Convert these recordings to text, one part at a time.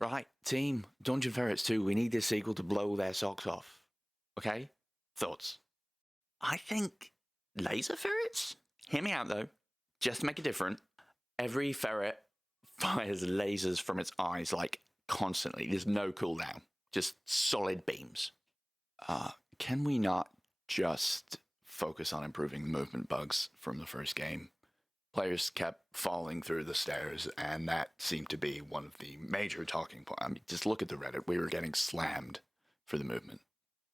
Right, team, Dungeon Ferrets 2, we need this sequel to blow their socks off. Okay? Thoughts? I think laser ferrets? Hear me out though. Just to make it different, every ferret fires lasers from its eyes like constantly. There's no cooldown. Just solid beams. Can we not just focus on improving movement bugs from the first game? Players kept falling through the stairs, and that seemed to be one of the major talking points. I mean, just look at the Reddit. We were getting slammed for the movement.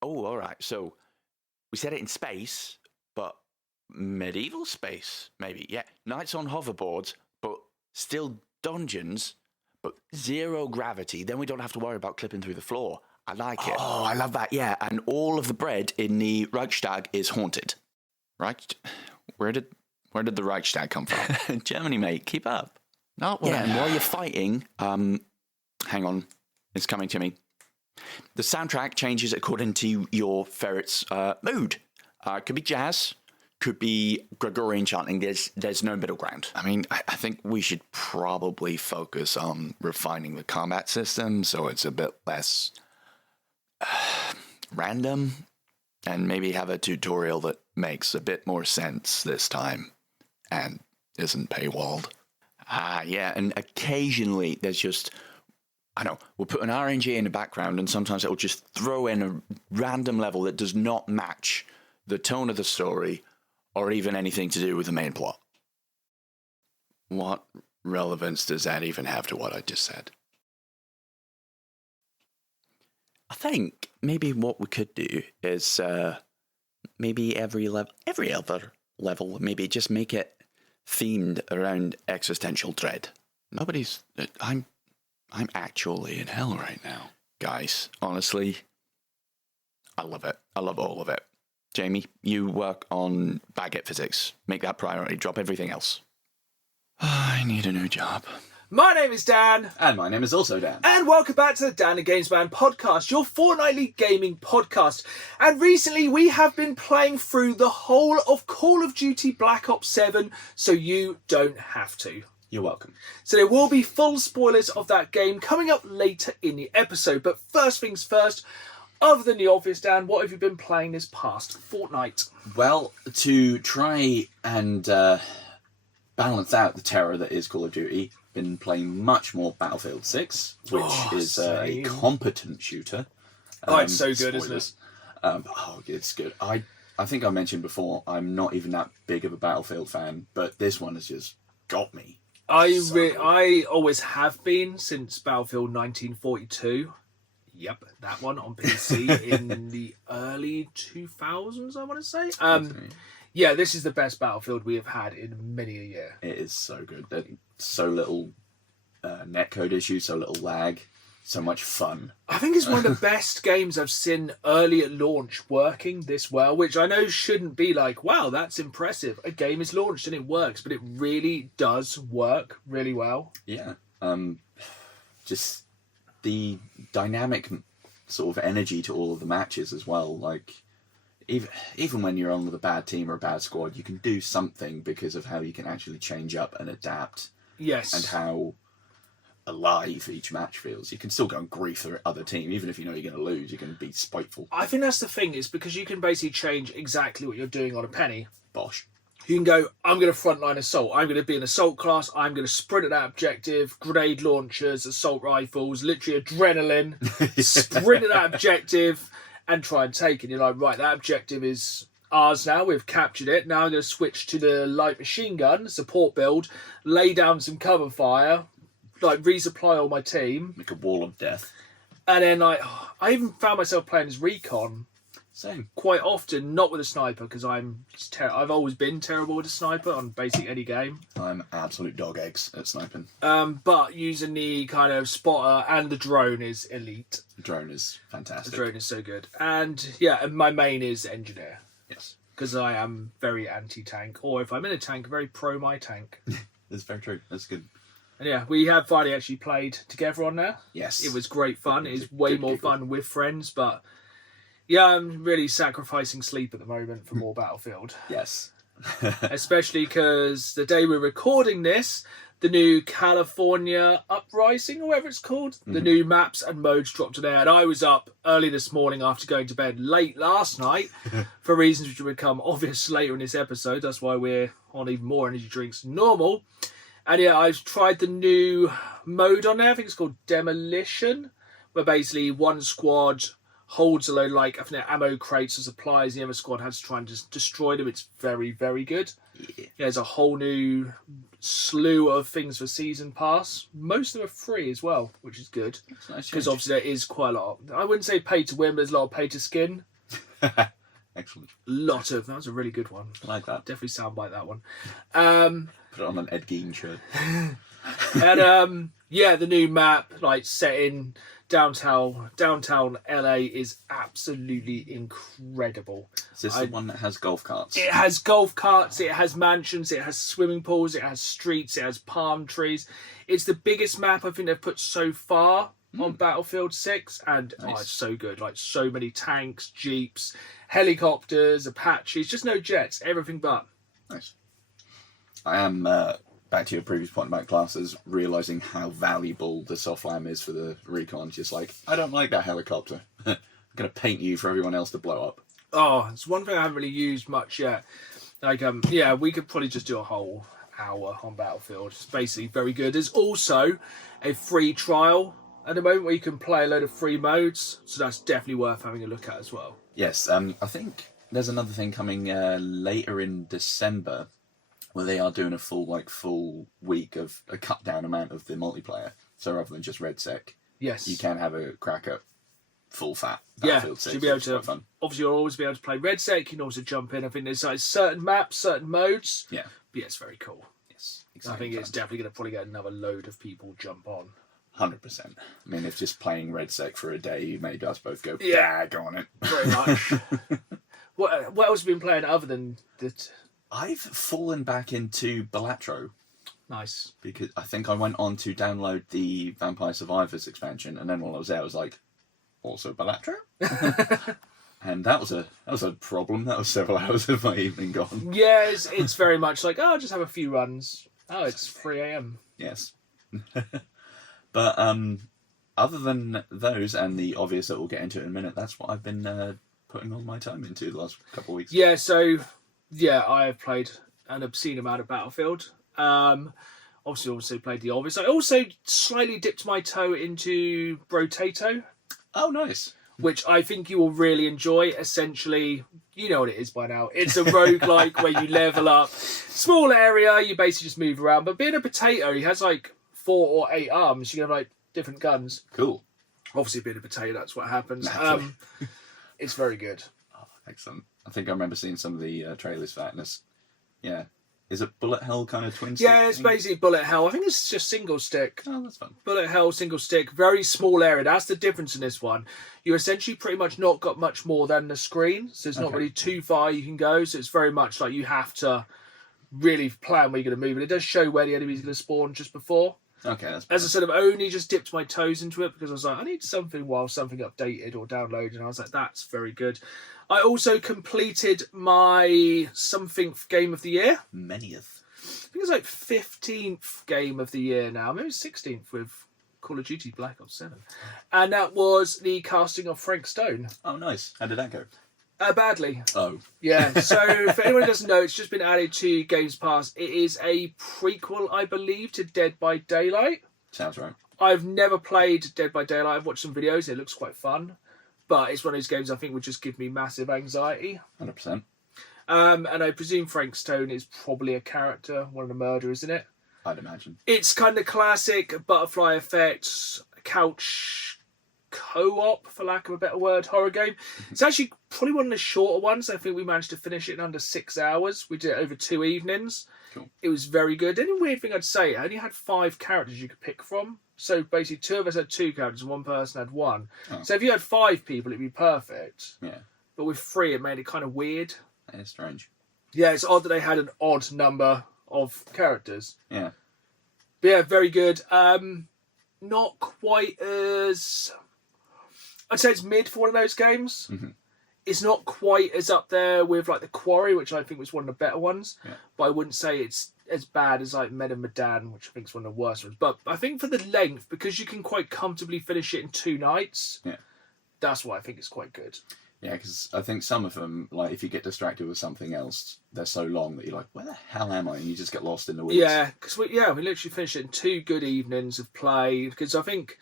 Oh, all right. So we set it in space, but medieval space, maybe. Yeah, knights on hoverboards, but still dungeons, but zero gravity. Then we don't have to worry about clipping through the floor. I like it. Oh, I love that. Yeah, and all of the bread in the Reichstag is haunted. Right? Where did the Reichstag come from? Germany, mate. Keep up. No, well, yeah. And while you're fighting, hang on, it's coming to me. The soundtrack changes according to your ferret's mood. Could be jazz, could be Gregorian chanting. There's no middle ground. I mean, I think we should probably focus on refining the combat system so it's a bit less random, and maybe have a tutorial that makes a bit more sense this time and isn't paywalled. Yeah, and occasionally there's just, I don't know, we'll put an RNG in the background and sometimes it'll just throw in a random level that does not match the tone of the story or even anything to do with the main plot. What relevance does that even have to what I just said? I think maybe what we could do is maybe every other level, maybe just make it themed around existential dread. I'm actually in hell right now. Guys, honestly, I love it. I love all of it. Jamie, you work on baguette physics. Make that priority. Drop everything else. I need a new job. My name is Dan. And my name is also Dan. And welcome back to the Dan and Games Man podcast, your fortnightly gaming podcast. And recently we have been playing through the whole of Call of Duty Black Ops 7, so you don't have to. You're welcome. So there will be full spoilers of that game coming up later in the episode. But first things first, other than the obvious, Dan, what have you been playing this past fortnight? Well, to try and balance out the terror that is Call of Duty, been playing much more Battlefield 6, which is a competent shooter. It's so good, spoilers. Isn't it? It's good. I think I mentioned before, I'm not even that big of a Battlefield fan, but this one has just got me. I always have been since Battlefield 1942. Yep, that one on PC in the early 2000s, I want to say. Yeah, this is the best Battlefield we have had in many a year. It is so good. So little netcode issues, so little lag, so much fun. I think it's one of the best games I've seen early at launch working this well, which I know shouldn't be like, wow, that's impressive. A game is launched and it works, but it really does work really well. Yeah. Just the dynamic sort of energy to all of the matches as well. Like, even when you're on with a bad team or a bad squad, you can do something because of how you can actually change up and adapt. Yes. And how alive each match feels. You can still go and grief the other team, even if you know you're going to lose. You can be spiteful. I think that's the thing, is because you can basically change exactly what you're doing on a penny. Bosh. You can go, I'm going to frontline assault. I'm going to be an assault class. I'm going to sprint at that objective. Grenade launchers, assault rifles, literally adrenaline. Sprint at that objective and try and take it. You're like, right, that objective is ours now. We've captured it. Now I'm going to switch to the light machine gun, support build, lay down some cover fire, like resupply all my team. Make a wall of death. And then I even found myself playing as recon. Same. Quite often, not with a sniper, because I've always been terrible with a sniper on basically any game. I'm absolute dog eggs at sniping. But using the kind of spotter and the drone is elite. The drone is fantastic. The drone is so good. And yeah, and my main is engineer. Yes. Because I am very anti-tank, or if I'm in a tank, very pro my tank. That's very true. That's good. And yeah, we have finally actually played together on there. Yes. It was great fun. It is way more fun with friends, but yeah, I'm really sacrificing sleep at the moment for more Battlefield. Yes. Especially because the day we're recording this, the new California Uprising, or whatever it's called. The new maps and modes dropped today. And I was up early this morning after going to bed late last night for reasons which will become obvious later in this episode. That's why we're on even more energy drinks than normal. And yeah, I've tried the new mode on there. I think it's called Demolition, where basically one squad holds a load of, like, I think ammo crates or supplies. The other squad has to try and just destroy them. It's very, very good. Yeah. There's a whole new slew of things for Season Pass. Most of them are free as well, which is good. Because obviously there is quite a lot. I wouldn't say pay to win, but there's a lot of pay to skin. Excellent. That was a really good one. I like that. Definitely soundbite that one. Put it on an Ed Gein shirt. And the new map, like, set in downtown LA, is absolutely incredible. Is this the one that has golf carts? It has golf carts, it has mansions, it has swimming pools, it has streets, it has palm trees. It's the biggest map I think they've put so far on Battlefield 6, and it's so good. Like, so many tanks, jeeps, helicopters, Apaches, just no jets, everything but. Nice. I am, back to your previous point about classes, realising how valuable the soft lam is for the recon. Just like, I don't like that helicopter. I'm going to paint you for everyone else to blow up. Oh, it's one thing I haven't really used much yet. Like, we could probably just do a whole hour on Battlefield. It's basically very good. There's also a free trial at the moment where you can play a load of free modes, so that's definitely worth having a look at as well. Yes, I think there's another thing coming later in December where they are doing a full week of a cut down amount of the multiplayer. So rather than just Red Sec, yes, you can have a crack at full fat Yeah, Battlefield 6. you'll be able to. Fun. Obviously, you'll always be able to play Red Sec. You can also jump in. I think there's like certain maps, certain modes. Yeah, but yeah, it's very cool. yes, I think it's definitely going to probably get another load of people jump on. 100%. I mean, if just playing Red Sec for a day, you made us both go, go on it. Very much. What else have you been playing other than that? I've fallen back into Balatro. Nice. Because I think I went on to download the Vampire Survivors expansion, and then while I was there, I was like, also Balatro? And that was a problem. That was several hours of my evening gone. Yeah, it's very much like, I'll just have a few runs. Oh, it's 3 a.m. Yes. But other than those and the obvious that we'll get into in a minute, that's what I've been putting all my time into the last couple of weeks. Yeah, so I have played an obscene amount of Battlefield. Obviously also played the obvious. I also slightly dipped my toe into Brotato. Oh, nice. Which I think you will really enjoy. Essentially, you know what it is by now. It's a roguelike where you level up. Small area, you basically just move around. But being a potato, he has like 4 or 8 arms. You can have like different guns. Cool. Obviously, being a potato, that's what happens. It's very good. Oh, excellent. I think I remember seeing some of the trailers for that. And yeah. Is it bullet hell kind of twin stick? Yeah, it's basically bullet hell. I think it's just single stick. Oh, that's fun. Bullet hell, single stick, very small area. That's the difference in this one. You're essentially pretty much not got much more than the screen, so it's not really too far you can go. So it's very much like you have to really plan where you're going to move. And it does show where the enemy's going to spawn just before. Okay, that's As I said, I've only just dipped my toes into it because I was like, I need something while something updated or downloaded. And I was like, that's very good. I also completed my something game of the year. Manyth. I think it's like 15th game of the year now. Maybe 16th with Call of Duty Black Ops 7. And that was the casting of Frank Stone. Oh, nice. How did that go? Badly. Oh. Yeah, so for anyone who doesn't know, it's just been added to Games Pass. It is a prequel, I believe, to Dead by Daylight. Sounds right. I've never played Dead by Daylight. I've watched some videos. It looks quite fun. But it's one of those games I think would just give me massive anxiety. 100%. And I presume Frank Stone is probably a character, one of the murderers in it. I'd imagine. It's kind of classic butterfly effects, couch co-op, for lack of a better word, horror game. It's actually probably one of the shorter ones. I think we managed to finish it in under 6 hours. We did it over 2 evenings. Cool. It was very good. The only weird thing I'd say, it only had 5 characters you could pick from. So basically 2 of us had 2 characters and 1 person had 1. Oh. So if you had 5 people, it'd be perfect. Yeah. But with 3, it made it kind of weird. That is strange. Yeah, it's odd that they had an odd number of characters. Yeah. But yeah, very good. Not quite as... I'd say it's mid for one of those games. Mm-hmm. it's not quite as up there with like the Quarry, which I think was one of the better ones. Yeah. But I wouldn't say it's as bad as like Men of Medan, which I think is one of the worst ones. But I think for the length, because you can quite comfortably finish it in 2 nights, that's why I think it's quite good. Yeah, because I think some of them, like if you get distracted with something else, they're so long that you're like, where the hell am I? And you just get lost in the weeds. Yeah, because we literally finished it in 2 good evenings of play. Because I think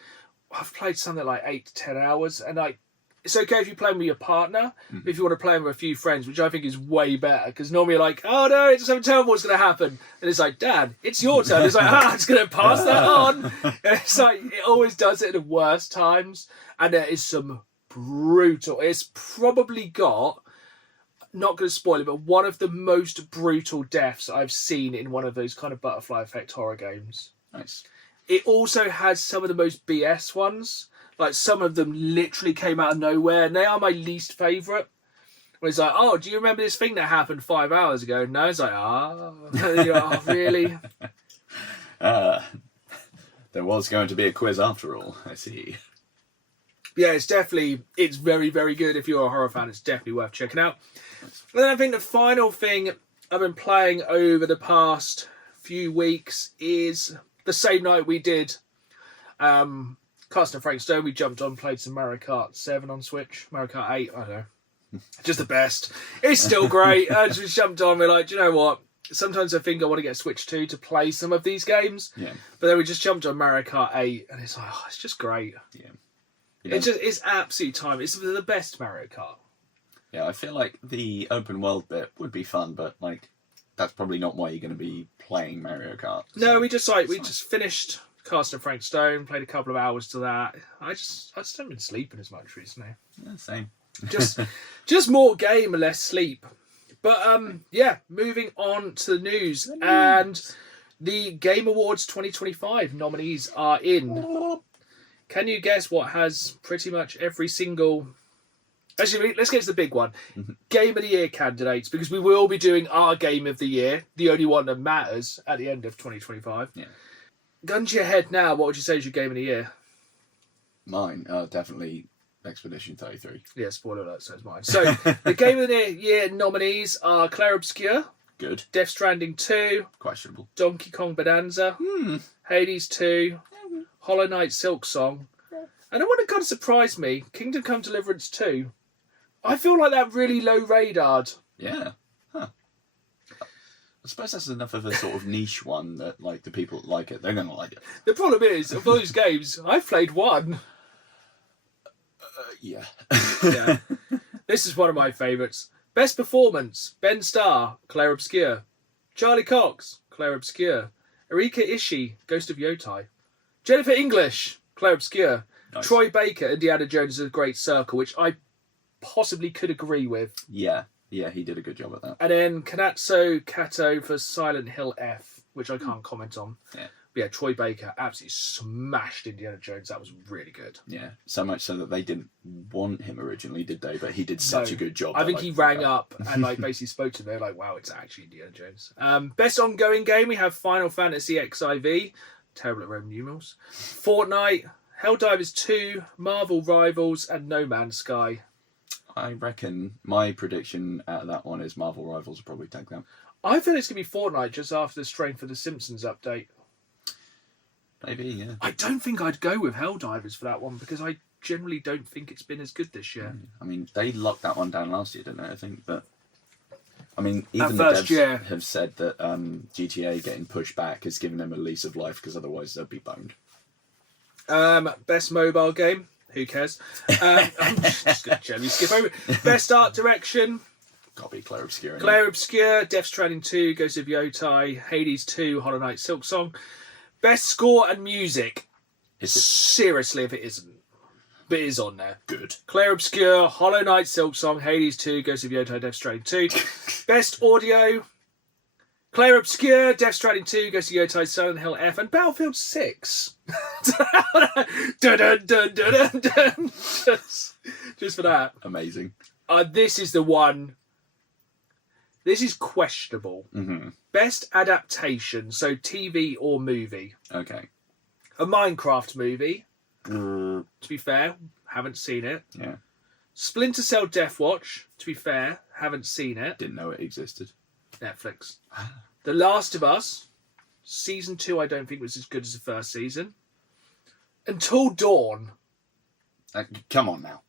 I've played something like 8 to 10 hours, and like it's okay if you play with your partner, but if you want to play with a few friends, which I think is way better. Because normally you're like, oh no, it's something terrible what's going to happen, and it's like, Dad, it's your turn. It's like, I'm just going to pass that on. And it's like it always does it at the worst times, and there is some brutal. It's probably got, not going to spoil it, but one of the most brutal deaths I've seen in one of those kind of butterfly effect horror games. Nice. It also has some of the most BS ones. Like some of them literally came out of nowhere, and they are my least favourite. Where it's like, oh, do you remember this thing that happened 5 hours ago? No, it's like, you're like, oh, really? There was going to be a quiz after all, I see. Yeah, it's very, very good. If you're a horror fan, it's definitely worth checking out. And then I think the final thing I've been playing over the past few weeks is the same night we did Cast and Frank Stone. We jumped on, played some Mario Kart 7 on Switch, Mario Kart 8, I don't know. Just the best. It's still great. I just jumped on, we're like, do you know what? Sometimes I think I want to get Switch 2 to play some of these games. Yeah. But then we just jumped on Mario Kart 8, and it's like, oh, it's just great. Yeah. It's absolute time. It's the best Mario Kart. Yeah, I feel like the open world bit would be fun, but like that's probably not why you're going to be playing Mario Kart. So No, we just finished Cast and Frank Stone, played a couple of hours to that. I just haven't been sleeping as much recently. Yeah, same. Just more game, less sleep. But moving on to the news, and the Game Awards 2025 nominees are in. Can you guess what has pretty much every single... Actually, let's get to the big one. Game of the Year candidates, because we will be doing our Game of the Year, the only one that matters, at the end of 2025. Yeah. Gun to your head now, what would you say is your Game of the Year? Mine, definitely Expedition 33. Yeah, spoiler alert, so it's mine. So, the Game of the Year nominees are Clair Obscur, Good. Death Stranding 2, Questionable. Donkey Kong Bonanza, Hades 2, Hollow Knight Silk Song, and the one that kind of surprised me, Kingdom Come Deliverance 2. I feel like that really low radared. Yeah. Huh. I suppose that's enough of a sort of niche one that like the people that like it, they're going to like it. The problem is, of those games, I've played one. Yeah. Yeah. This is one of my favourites. Best Performance, Ben Starr, Clair Obscur. Charlie Cox, Clair Obscur. Erika Ishii, Ghost of Yotai. Jennifer English, Clair Obscur. Nice. Troy Baker, Indiana Jones is a Great Circle, which I possibly could agree with. Yeah, he did a good job at that. And then Kanatsu Kato for Silent Hill F, which I can't comment on. Yeah. But yeah, Troy Baker absolutely smashed Indiana Jones. That was really good. Yeah, so much so that they didn't want him originally, did they? But he did such a good job. I think he rang up and like basically spoke to them. They're like, wow, it's actually Indiana Jones. Best ongoing game, we have Final Fantasy XIV. Terrible at Roman numerals. Fortnite, Helldivers 2, Marvel Rivals, and No Man's Sky. I reckon my prediction out of that one is Marvel Rivals will probably take that. I feel it's going to be Fortnite just after the Strength of the Simpsons update. Maybe, yeah. I don't think I'd go with Helldivers for that one because I generally don't think it's been as good this year. I mean, they locked that one down last year, didn't they? I think, but I mean, even That the first devs year. have said that GTA getting pushed back has given them a lease of life because otherwise they'd be boned. Best mobile game. Who cares? I'm just going to generally skip over it. Best art direction. Got to be Clair Obscur. Clair Obscur, Death Stranding 2, Ghost of Yotai, Hades 2, Hollow Knight Silk Song. Best score and music. Seriously, if it isn't. But it is on there. Good. Clair Obscur, Hollow Knight Silk Song, Hades 2, Ghost of Yotai, Death Stranding 2. Best audio. Clair Obscur, Death Stranding 2, Ghost of Yotai, Silent Hill F, and Battlefield 6. Dun, dun, dun, dun, dun, dun. Just for that. Amazing. This is the one. This is questionable. Mm-hmm. Best adaptation, so TV or movie. Okay. A Minecraft movie. To be fair, haven't seen it. Yeah. Splinter Cell Death Watch, to be fair, haven't seen it. Didn't know it existed. Netflix. The Last of Us, season 2 I don't think was as good as the first season. Until Dawn. Come on now.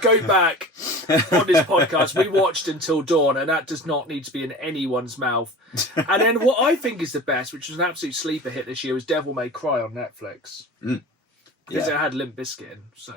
Go back on this podcast. We watched Until Dawn, and that does not need to be in anyone's mouth. And then what I think is the best, which was an absolute sleeper hit this year, was Devil May Cry on Netflix. Because it had Limp Bizkit in. So.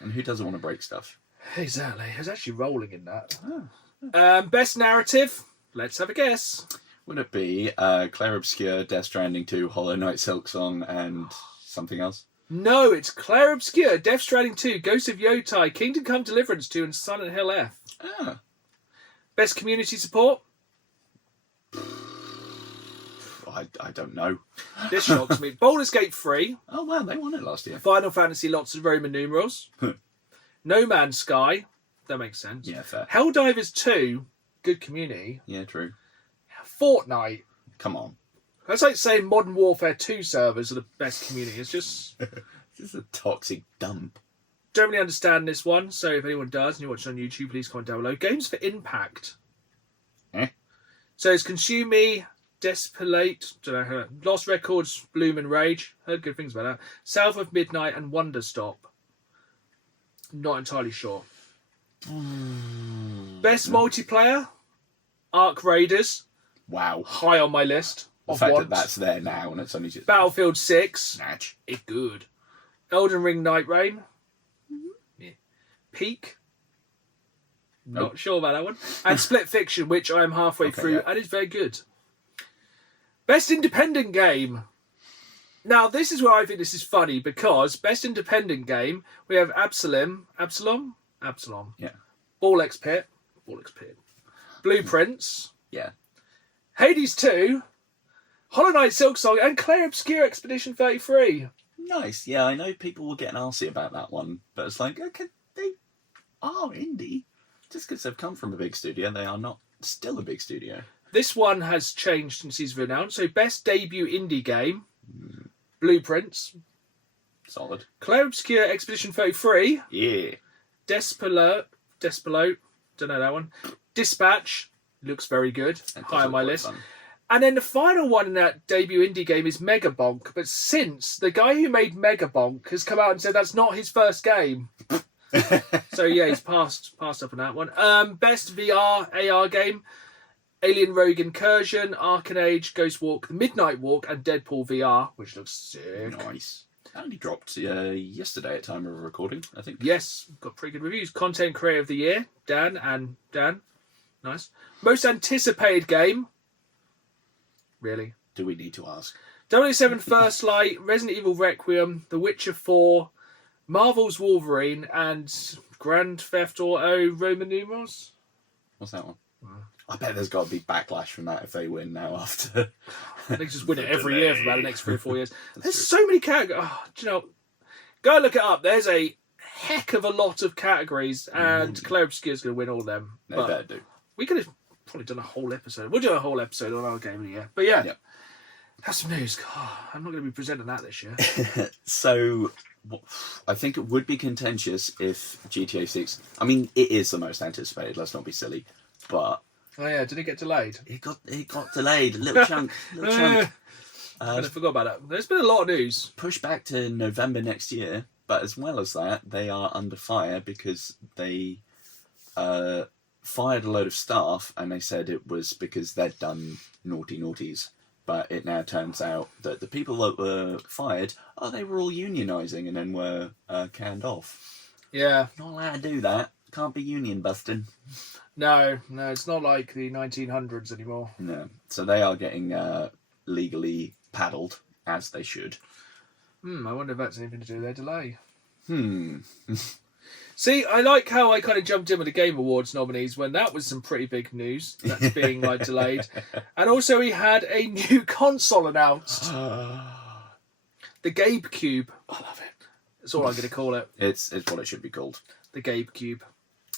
And who doesn't want to break stuff? Exactly. I was actually rolling in that. Best narrative. Let's have a guess. Would it be Claire Obscure, Death Stranding 2, Hollow Knight Silksong, and something else? No, it's Claire Obscure, Death Stranding 2, Ghost of Yotai, Kingdom Come Deliverance 2, and Silent Hill F. Best community support? I don't know. This shocks me. Baldur's Gate 3. Oh, wow, they won it last year. Final Fantasy, lots of Roman numerals. No Man's Sky. That makes sense. Yeah, fair. Helldivers 2, good community. Yeah, true. Fortnite. Come on. That's like saying Modern Warfare 2 servers are the best community. It's just... This is a toxic dump. Don't really understand this one, so if anyone does and you watch it on YouTube, please comment down below. Games for Impact. So it's Consume Me, Despolate, don't know, Lost Records, Bloom and Rage. Heard good things about that. South of Midnight and Wonder Stop. Not entirely sure. Best multiplayer? Ark Raiders. Wow. High on my list. The fact that that's there now and it's only just... Battlefield 6. Snatch. It's good. Elden Ring Night Rain. Yeah. Peak. Not sure about that one. And Split Fiction, which I'm halfway through, and it's very good. Best Independent Game. Now, this is where I think this is funny, because Best Independent Game, we have Absalom. Yeah. Ball X Pit. Blueprints. Yeah. Hades 2. Hollow Knight Silksong, and Claire Obscure Expedition 33. Nice. Yeah, I know people were getting arsey about that one, but it's like, okay, they are indie. Just because they've come from a big studio, they are not still a big studio. This one has changed since he's been announced. So, best debut indie game, Blueprints. Solid. Claire Obscure Expedition 33. Yeah. Despolate, don't know that one. Dispatch, looks very good. High on my list. Fun. And then the final one in that debut indie game is Megabonk. But since the guy who made Megabonk has come out and said that's not his first game. So yeah, he's passed up on that one. Best VR AR game, Alien Rogue Incursion, Arcanage, Ghost Walk, The Midnight Walk, and Deadpool VR, which looks sick. Nice. That only dropped yesterday at time of recording, I think. Yes, got pretty good reviews. Content Creator of the Year, Dan. Nice. Most anticipated game. Really? Do we need to ask? 007 First Light, Resident Evil Requiem, The Witcher 4, Marvel's Wolverine, and Grand Theft Auto Roman numerals. What's that one? I bet there's got to be backlash from that if they win now after. They just win it every year for about the next 3 or 4 years. There's so many categories. Oh, do you know, go look it up. There's a heck of a lot of categories, and Claire Obscure's going to win all of them. They better do. We could have probably done a whole episode. We'll do a whole episode on our game of the year. But yeah, that's some news. God, I'm not going to be presenting that this year. So, I think it would be contentious if GTA 6... I mean, it is the most anticipated, let's not be silly. But... Oh yeah, did it get delayed? It got delayed. A little chunk. I forgot about that. There's been a lot of news. Pushed back to November next year. But as well as that, they are under fire because they... fired a load of staff, and they said it was because they'd done naughties. But it now turns out that the people that were fired, they were all unionising and then were canned off. Yeah. Not allowed to do that. Can't be union busting. No, it's not like the 1900s anymore. No. So they are getting legally paddled, as they should. I wonder if that's anything to do with their delay. See, I like how I kind of jumped in with the Game Awards nominees when that was some pretty big news. That's being delayed. And also he had a new console announced. The Gabe Cube. I love it. That's all I'm going to call it. It's what it should be called. The Gabe Cube.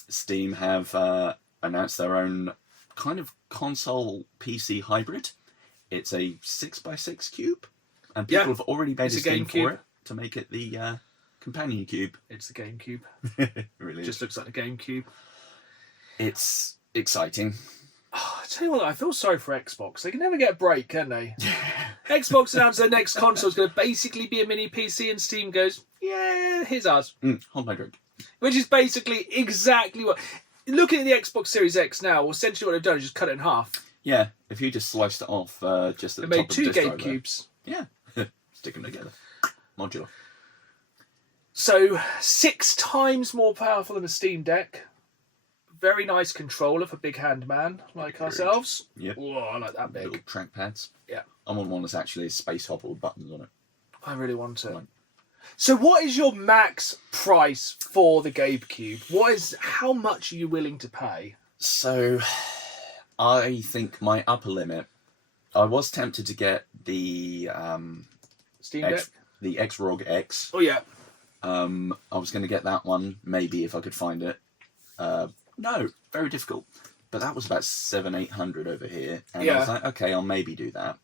Steam have announced their own kind of console PC hybrid. It's a 6x6 cube. And people have already made a game for it to make it the companion cube. It's the GameCube. It really Just looks like the GameCube. It's exciting. Oh, I tell you what, I feel sorry for Xbox. They can never get a break, can they? Xbox announced their next console is going to basically be a mini PC, and Steam goes, yeah, here's ours. Hold my drink. Which is basically exactly what... Looking at the Xbox Series X now, essentially what they've done is just cut it in half. Yeah, if you just sliced it off just at the They top made of two the disk drive GameCubes. there. Yeah, stick them together. Modular. So 6 times more powerful than a Steam Deck. Very nice controller for big hand man like ourselves. Yep. Whoa, I like that big. Little trackpads. Yeah. I want one that's actually a space hopper with buttons on it. I really want it. Like- So what is your max price for the GameCube? How much are you willing to pay? So, I think my upper limit, I was tempted to get the Steam Deck? the X-ROG X. Oh yeah. I was going to get that one, maybe if I could find it. No, very difficult. But that was about 700-800 over here. And I was like, okay, I'll maybe do that.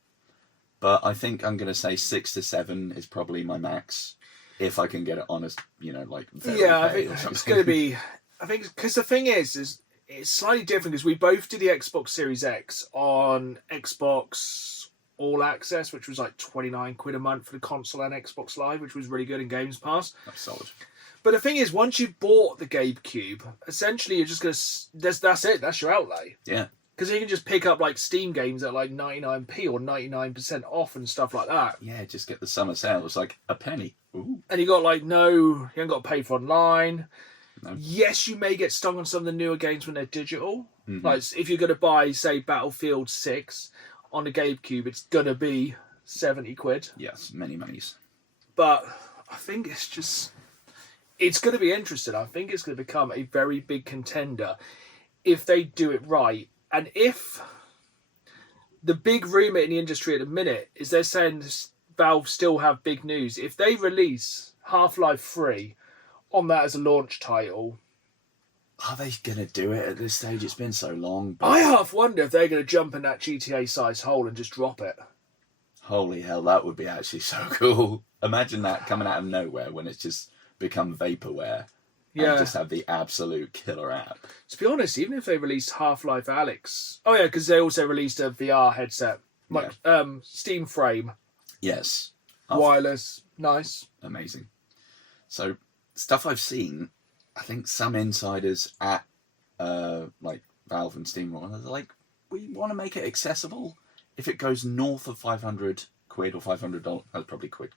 But I think I'm going to say 6 to 7 is probably my max. If I can get it on a, I think it's going to be... I think, because the thing is it's slightly different because we both did the Xbox Series X on Xbox All Access, which was like 29 quid a month for the console and Xbox Live, which was really good in Games Pass. That's solid. But the thing is, once you bought the GameCube, essentially you're just going to... That's it. That's your outlay. Yeah. Because you can just pick up like Steam games at like 99p or 99% off and stuff like that. Yeah, just get the summer sale. It's like a penny. Ooh. And you got like you haven't got to pay for online. No. Yes, you may get stung on some of the newer games when they're digital. Mm-hmm. Like if you're going to buy, say, Battlefield 6 on the GameCube, it's going to be 70 quid. Yes, many monies. But I think it's going to be interesting. I think it's going to become a very big contender if they do it right. And if the big rumour in the industry at the minute is they're saying Valve still have big news. If they release Half-Life 3 on that as a launch title... Are they going to do it at this stage? It's been so long. But... I half wonder if they're going to jump in that GTA-sized hole and just drop it. Holy hell, that would be actually so cool. Imagine that coming out of nowhere when it's just become vaporware. Yeah. And just have the absolute killer app. To be honest, even if they released Half-Life Alyx... Oh yeah, because they also released a VR headset. Steam Frame. Yes. Wireless. Nice. Amazing. So, stuff I've seen, I think some insiders at Valve and Steam are like, we want to make it accessible. If it goes north of 500 quid or $500, that's probably quid.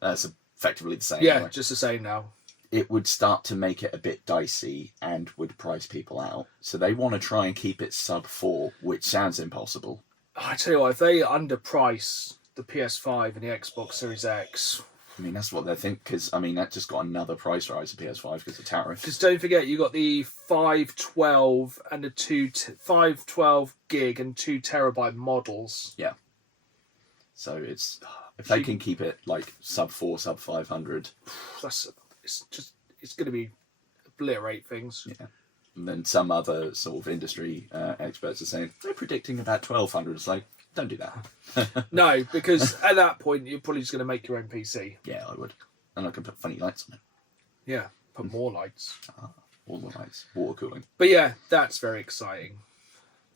That's effectively the same. Yeah, anyway. just the same now. It would start to make it a bit dicey and would price people out. So they want to try and keep it sub 4, which sounds impossible. I tell you what, if they underprice the PS5 and the Xbox Series X... I mean, that's what they think, because, that just got another price rise of PS5 because of tariff. Because don't forget, you got the 512 and the 512 gig and 2 terabyte models. Yeah. So it's... If they can keep it, sub 4, sub 500... It's going to be obliterate things. Yeah. And then some other sort of industry experts are saying, they're predicting about 1,200. It's like, don't do that. No, because at that point, you're probably just going to make your own PC. Yeah, I would. And I can put funny lights on it. Yeah, put more lights. All the lights. Water cooling. But yeah, that's very exciting.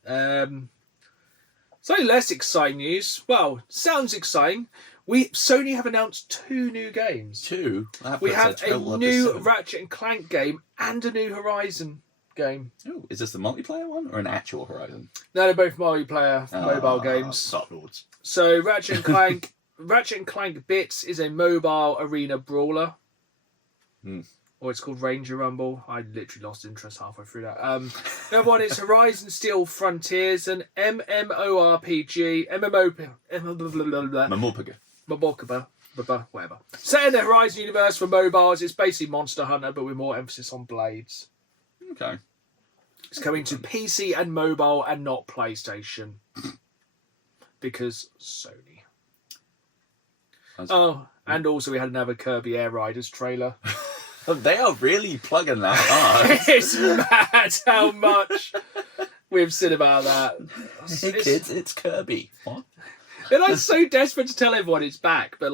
Slightly less exciting news. Well, sounds exciting. Sony have announced 2 new games. 2? We have a new Ratchet and Clank game and a new Horizon game. Ooh, is this the multiplayer one or an actual Horizon? No, they're both multiplayer mobile games. Dark Lords. So Ratchet and Clank Bits is a mobile arena brawler. Or it's called Ranger Rumble. I literally lost interest halfway through that. The other one is Horizon Steel Frontiers, an MMORPG. Whatever. Set in the Horizon universe for mobiles. It's basically Monster Hunter, but with more emphasis on blades. Okay. It's coming to PC and mobile and not PlayStation. Because Sony. And also we had another Kirby Air Riders trailer. They are really plugging that hard. It's mad how much we've said about that. Hey kids, it's Kirby. What? They're so desperate to tell everyone it's back, but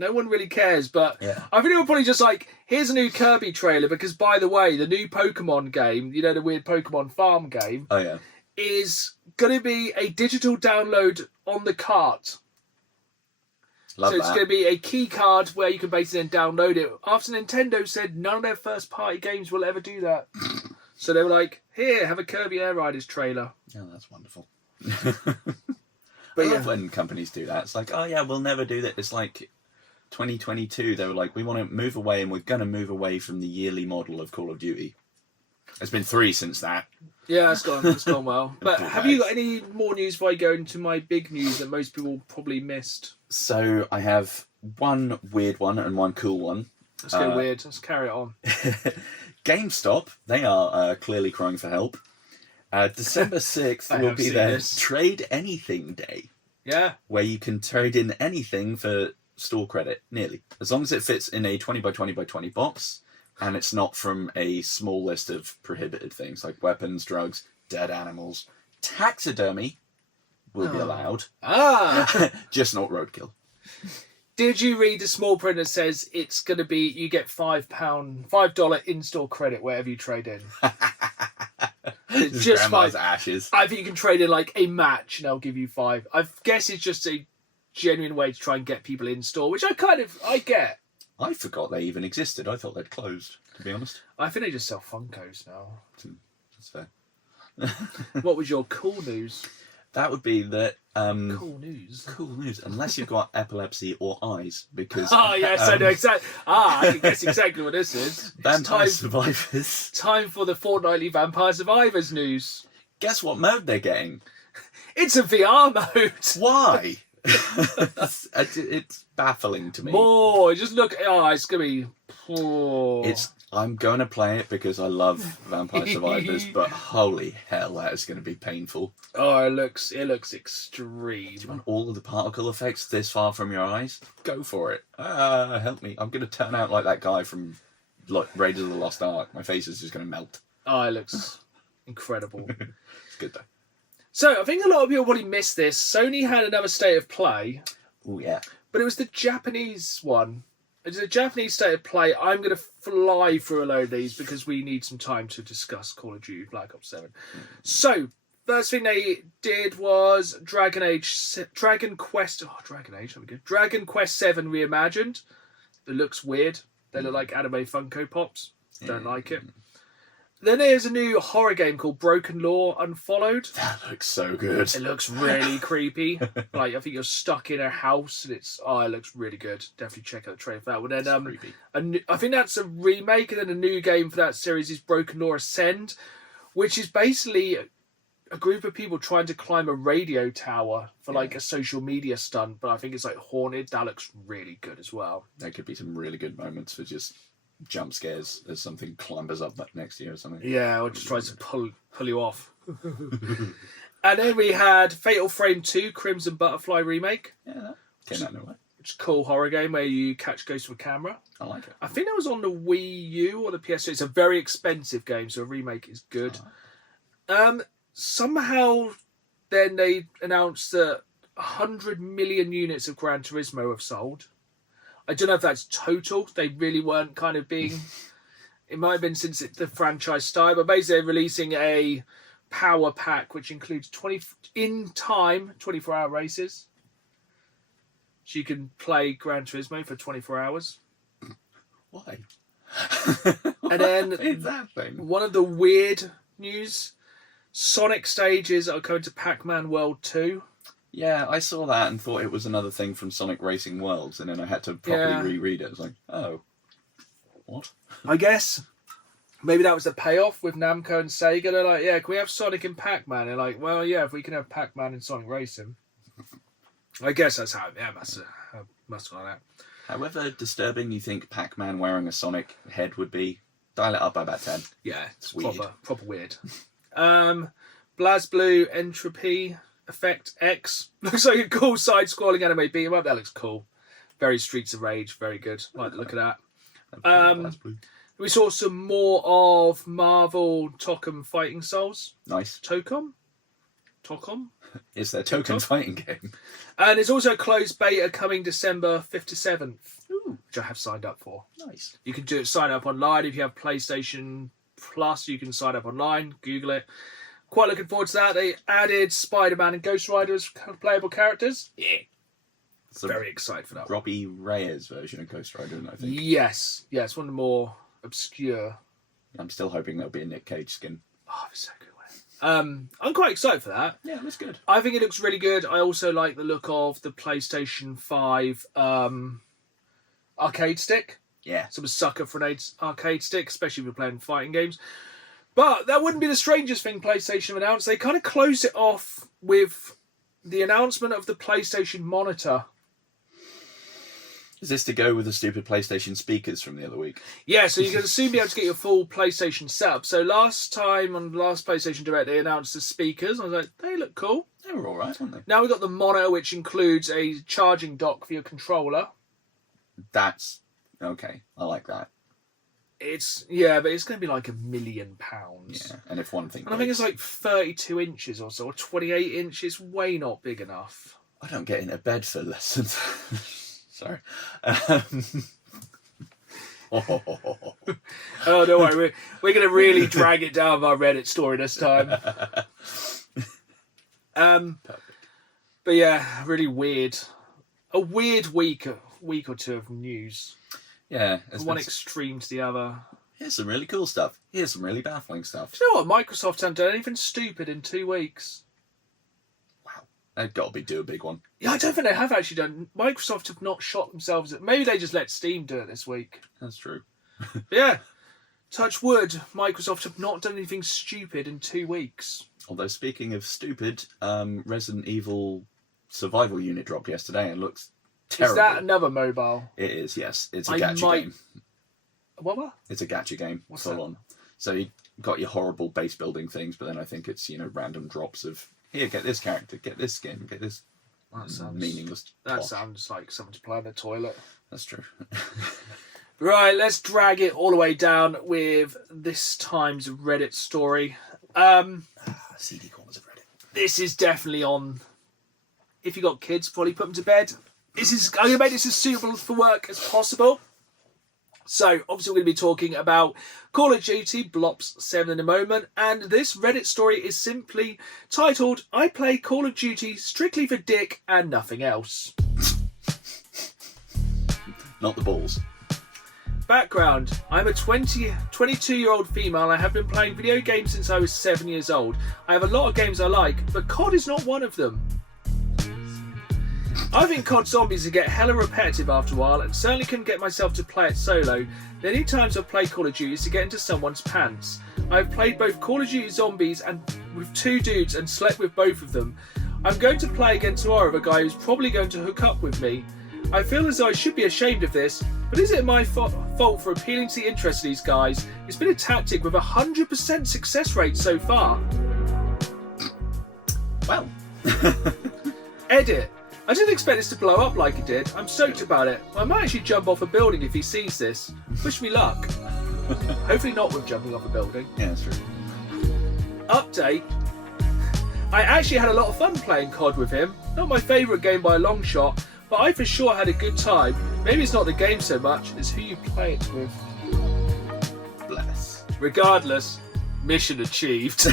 No one really cares, but Yeah. I think they were probably just like, here's a new Kirby trailer, because by the way, the new Pokemon game, you know, the weird Pokemon farm game, Oh, yeah. is going to be a digital download on the cart. Love so it's that. going to be a key card where you can basically then download it. After Nintendo said none of their first party games will ever do that. So they were like, here, have a Kirby Air Riders trailer. Oh, that's wonderful. But I yeah. love when companies do that. It's like, oh yeah, we'll never do that. It's like 2022. They were like, we want to move away, and we're going to move away from the yearly model of Call of Duty. It's been 3 since that. Yeah, it's gone well. But Cool, have you guys. got any more news before I go into my big news that most people probably missed? So I have one weird one and one cool one. Let's go weird. Let's carry it on. GameStop, they are clearly crying for help. December 6th I will have be seen their this. Trade Anything Day, Yeah. where you can trade in anything for store credit, nearly. As long as it fits in a 20 by 20 by 20 box, and it's not from a small list of prohibited things like weapons, drugs, dead animals. Taxidermy will be allowed, Ah! just not roadkill. Did you read the small print that says it's going to be, you get $5 in-store credit wherever you trade in? Just grandma's $5. ashes. I think you can trade in like a match and they'll give you $5. I guess it's just a genuine way to try and get people in store, which I get. I forgot they even existed. I thought they'd closed, to be honest. I think they just sell Funkos now. That's fair. What was your cool news? That would be that. Cool news. Cool news, unless you've got epilepsy or eyes, because Oh yes, I know exactly. I can guess exactly what this is. Vampire It's Survivors. time for the fortnightly Vampire Survivors news. Guess what mode they're getting? It's a VR mode. Why? it's baffling to me. More, just look. Oh, it's gonna be. Oh. I'm going to play it because I love Vampire Survivors, but holy hell, that is going to be painful. Oh, it looks extreme. Do you want all of the particle effects this far from your eyes? Go for it. Help me. I'm going to turn out like that guy from Raiders of the Lost Ark. My face is just going to melt. Oh, it looks incredible. It's good though. So I think a lot of people probably missed this. Sony had another state of play, Oh yeah. but it was the Japanese one. It's a Japanese state of play. I'm going to fly through a load of these because we need some time to discuss Call of Duty Black Ops 7. So, first thing they did was Dragon Quest 7 Reimagined. It looks weird. They look like anime Funko Pops. Don't like it. Then there's a new horror game called Broken Law Unfollowed. That looks so good. It looks really creepy. Like, I think you're stuck in a house and it looks really good. Definitely check out the trailer for that one. Then, Creepy. I think that's a remake, and then a new game for that series is Broken Law Ascend, which is basically a group of people trying to climb a radio tower for like a social media stunt, but I think it's like haunted. That looks really good as well. There could be some really good moments for just jump scares as something clambers up next to you or something. Yeah, or just tries to pull you off. And then we had Fatal Frame 2 Crimson Butterfly remake, Yeah, that came out nowhere. which is a cool horror game where you catch ghosts with a camera. I like it. I think that was on the Wii U or the PS2. It's a very expensive game, so a remake is good. Somehow then they announced that 100 million units of Gran Turismo have sold. I don't know if that's total. They really weren't kind of being... It might have been since the franchise started, but basically they're releasing a power pack which includes 24-hour races. So you can play Gran Turismo for 24 hours. Why? And then What is that thing? one of the weird news, Sonic stages are coming to Pac-Man World 2. Yeah, I saw that and thought it was another thing from Sonic Racing Worlds, and then I had to properly reread it. I was like, oh, what? I guess maybe that was the payoff with Namco and Sega. They're like, yeah, can we have Sonic and Pac-Man? They're like, well, yeah, if we can have Pac-Man and Sonic Racing. I guess that's how it must have gone out. However disturbing you think Pac-Man wearing a Sonic head would be, dial it up by about 10. Yeah, it's weird. proper weird. BlazBlue Entropy Effect X. Looks like a cool side-scrolling anime beat-em up. That looks cool. Very Streets of Rage. Very good. Like the look of that. We saw some more of Marvel Tocom Fighting Souls. Nice. Tocom? Stockholm. It's their token fighting game. And there's also a closed beta coming December 5th to 7th, which I have signed up for. Nice. You can sign up online. If you have PlayStation Plus, you can sign up online. Google it. Quite looking forward to that. They added Spider-Man and Ghost Rider as playable characters. Yeah. So very excited for that. Robbie Reyes version of Ghost Rider, I think. Yes. Yeah, it's one of the more obscure. I'm still hoping there'll be a Nick Cage skin. Oh, it's so good. I'm quite excited for that. Yeah, that's good. I think it looks really good. I also like the look of the PlayStation 5 arcade stick. Yeah. So I'm a sucker for an arcade stick, especially if you're playing fighting games. But that wouldn't be the strangest thing PlayStation announced. They kind of closed it off with the announcement of the PlayStation Monitor. Is this to go with the stupid PlayStation speakers from the other week? Yeah, so you're going to soon be able to get your full PlayStation setup. So last time on the last PlayStation Direct, they announced the speakers. I was like, they look cool. They were all right, weren't they? Now we've got the monitor, which includes a charging dock for your controller. That's okay. I like that. But it's going to be like £1 million. Yeah, and if one thing... And I think it's like 32 inches or so, or 28 inches, way not big enough. I don't get into bed for less than... Sorry. Oh, don't worry. We're going to really drag it down our Reddit story this time. Perfect. But yeah, really weird. A weird week or two of news. Yeah. From one extreme to the other. Here's some really cool stuff. Here's some really baffling stuff. Do you know what? Microsoft haven't done anything stupid in 2 weeks. Wow. They've got to do a big one. Yeah, I don't think they have actually done. Microsoft have not shot themselves. Maybe they just let Steam do it this week. That's true. But yeah. Touch wood, Microsoft have not done anything stupid in 2 weeks. Although, speaking of stupid, Resident Evil Survival Unit dropped yesterday and looks terrible. Is that another mobile? It is, yes. It's a gacha game. What? It's a gacha game. What's full that? on. So you got your horrible base building things, but then I think it's, random drops of, here, get this character, get this skin, get this meaningless That tosh. sounds like something to play in the toilet. That's true. Right, let's drag it all the way down with this time's Reddit story. CD corners of Reddit. This is definitely on. If you got kids, probably put them to bed. I'm going to make this as suitable for work as possible. So, obviously, we're going to be talking about Call of Duty Blops 7 in a moment. And this Reddit story is simply titled, I play Call of Duty strictly for dick and nothing else. Not the balls. Background. I'm a 22-year-old female and I have been playing video games since I was 7 years old. I have a lot of games I like, but COD is not one of them. I think COD Zombies get hella repetitive after a while and certainly couldn't get myself to play it solo. The only times I've played Call of Duty is to get into someone's pants. I've played both Call of Duty Zombies and with 2 dudes and slept with both of them. I'm going to play again tomorrow with a guy who's probably going to hook up with me. I feel as though I should be ashamed of this, but is it my fault for appealing to the interest of these guys? It's been a tactic with a 100% success rate so far. Well. Edit. I didn't expect this to blow up like it did. I'm stoked about it. I might actually jump off a building if he sees this. Wish me luck. Hopefully not with jumping off a building. Yeah, that's true. Update. I actually had a lot of fun playing COD with him. Not my favourite game by a long shot, but I for sure had a good time. Maybe it's not the game so much as who you play it with. Bless. Regardless, mission achieved.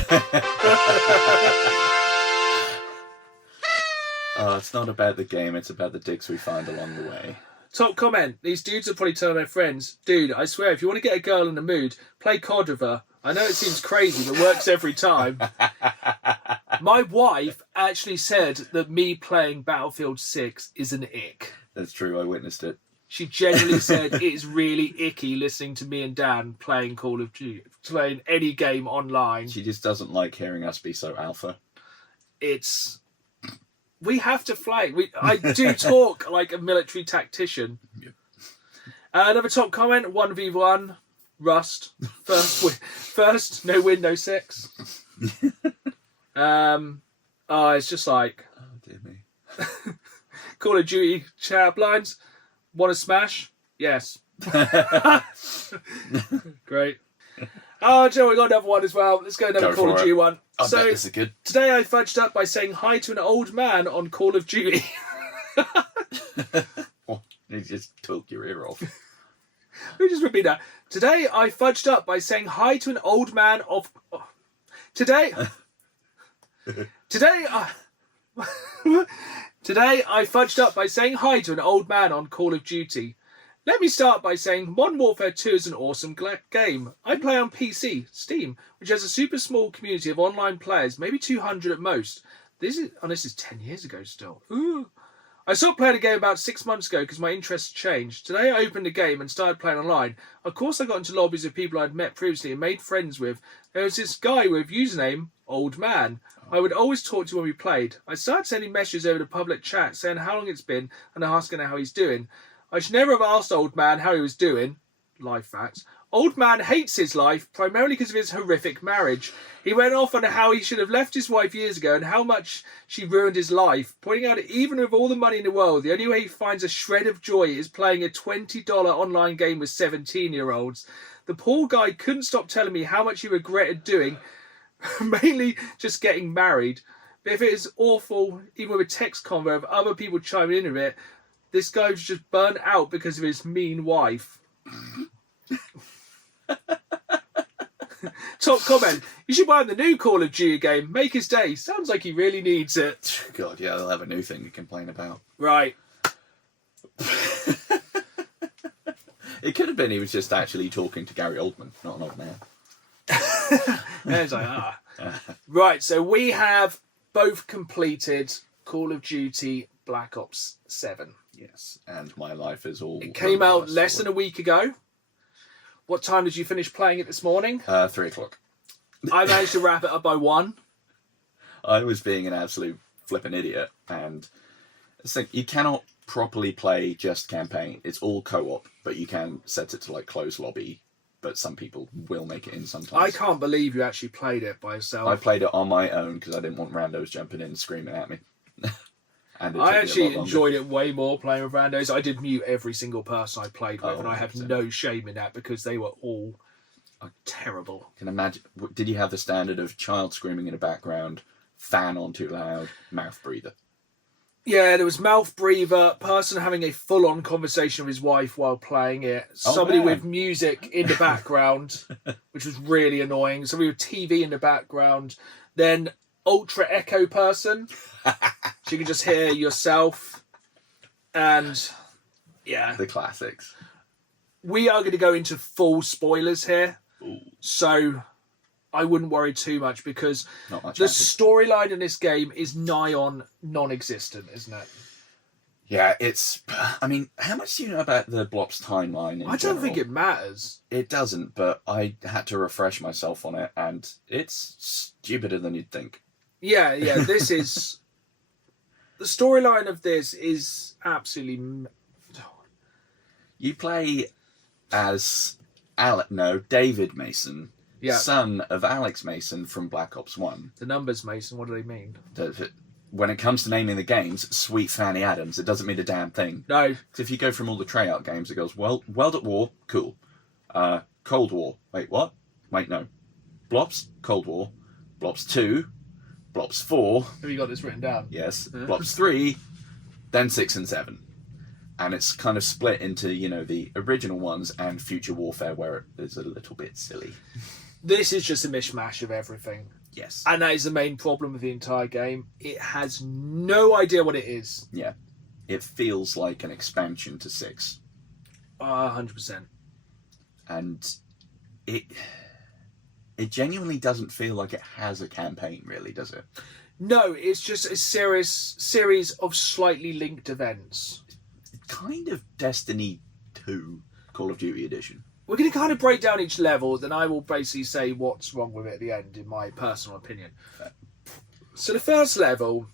It's not about the game, it's about the dicks we find along the way. Top comment. These dudes are probably telling their friends, dude, I swear, if you want to get a girl in the mood, play COD with her. I know it seems crazy, but works every time. My wife actually said that me playing Battlefield 6 is an ick. That's true, I witnessed it. She genuinely said it is really icky listening to me and Dan playing Call of Duty, playing any game online. She just doesn't like hearing us be so alpha. We have to fly. I do talk like a military tactician. Yep. Another top comment, 1v1, Rust. First, no Windows 6. It's just like... Oh, dear me. Call of Duty chat blinds. Want to smash? Yes. Great. Oh, Joe, we got another one as well. Let's go another Go Call of for Duty it. one. I bet So this is good. today I fudged up by saying hi to an old man on Call of Duty. Oh, you just took your ear off. Let me just repeat that. Today I fudged up by saying hi to an old man of. Oh. Today I fudged up by saying hi to an old man on Call of Duty. Let me start by saying Modern Warfare 2 is an awesome game. I play on PC, Steam, which has a super small community of online players, maybe 200 at most. This is 10 years ago still. Ooh. I stopped playing the game about 6 months ago because my interests changed. Today I opened the game and started playing online. Of course I got into lobbies of people I'd met previously and made friends with. There was this guy with username Old Man. I would always talk to when we played. I started sending messages over the public chat saying how long it's been and asking how he's doing. I should never have asked Old Man how he was doing. Life facts. Old Man hates his life, primarily because of his horrific marriage. He went off on how he should have left his wife years ago and how much she ruined his life, pointing out that even with all the money in the world, the only way he finds a shred of joy is playing a $20 online game with 17-year-olds. The poor guy couldn't stop telling me how much he regretted doing, mainly just getting married. But if it is awful, even with a text convo of other people chiming in with it, this guy was just burnt out because of his mean wife. Top comment. You should buy him the new Call of Duty game. Make his day. Sounds like he really needs it. God, yeah, they'll have a new thing to complain about. Right. It could have been he was just actually talking to Gary Oldman, not an old man. There's like, Right, so we have both completed Call of Duty Black Ops 7. Yes, and my life is all... It came out less than a week ago. What time did you finish playing it this morning? 3 o'clock. I managed to wrap it up by 1. I was being an absolute flippin' idiot, and it's like you cannot properly play just campaign. It's all co-op, but you can set it to like closed lobby, but some people will make it in sometimes. I can't believe you actually played it by yourself. I played it on my own because I didn't want randos jumping in and screaming at me. And I actually enjoyed it way more playing with randos. I did mute every single person I played with, and I have no shame in that because they were all terrible. I can imagine. Did you have the standard of child screaming in the background, fan on too loud, mouth breather? Yeah, there was mouth breather, person having a full-on conversation with his wife while playing it, somebody with music in the background, which was really annoying, somebody with TV in the background, then ultra echo person, so you can just hear yourself, and yeah. The classics. We are going to go into full spoilers here, so I wouldn't worry too much because the storyline in this game is nigh on non-existent, isn't it? Yeah, it's... I mean, how much do you know about the Blops timeline in I don't think it matters. It doesn't, but I had to refresh myself on it, and it's stupider than you'd think. Yeah, this is... The storyline of this is absolutely... You play as... David Mason... Yeah. Son of Alex Mason from Black Ops 1. The numbers, Mason, what do they mean? When it comes to naming the games, Sweet Fanny Adams, it doesn't mean a damn thing. No. Because if you go from all the Treyarch games, it goes, World at War, cool. Cold War, wait, what? Wait, no. Blops, Cold War. Blops 2, Blops 4. Have you got this written down? Yes. Blops 3, then 6 and 7. And it's kind of split into, the original ones and Future Warfare, where it is a little bit silly. This is just a mishmash of everything. Yes. And that is the main problem with the entire game. It has no idea what it is. Yeah. It feels like an expansion to 6. 100%. And it genuinely doesn't feel like it has a campaign, really, does it? No, it's just a series of slightly linked events. Kind of Destiny 2 Call of Duty Edition. We're going to kind of break down each level, then I will basically say what's wrong with it at the end, in my personal opinion. So the first level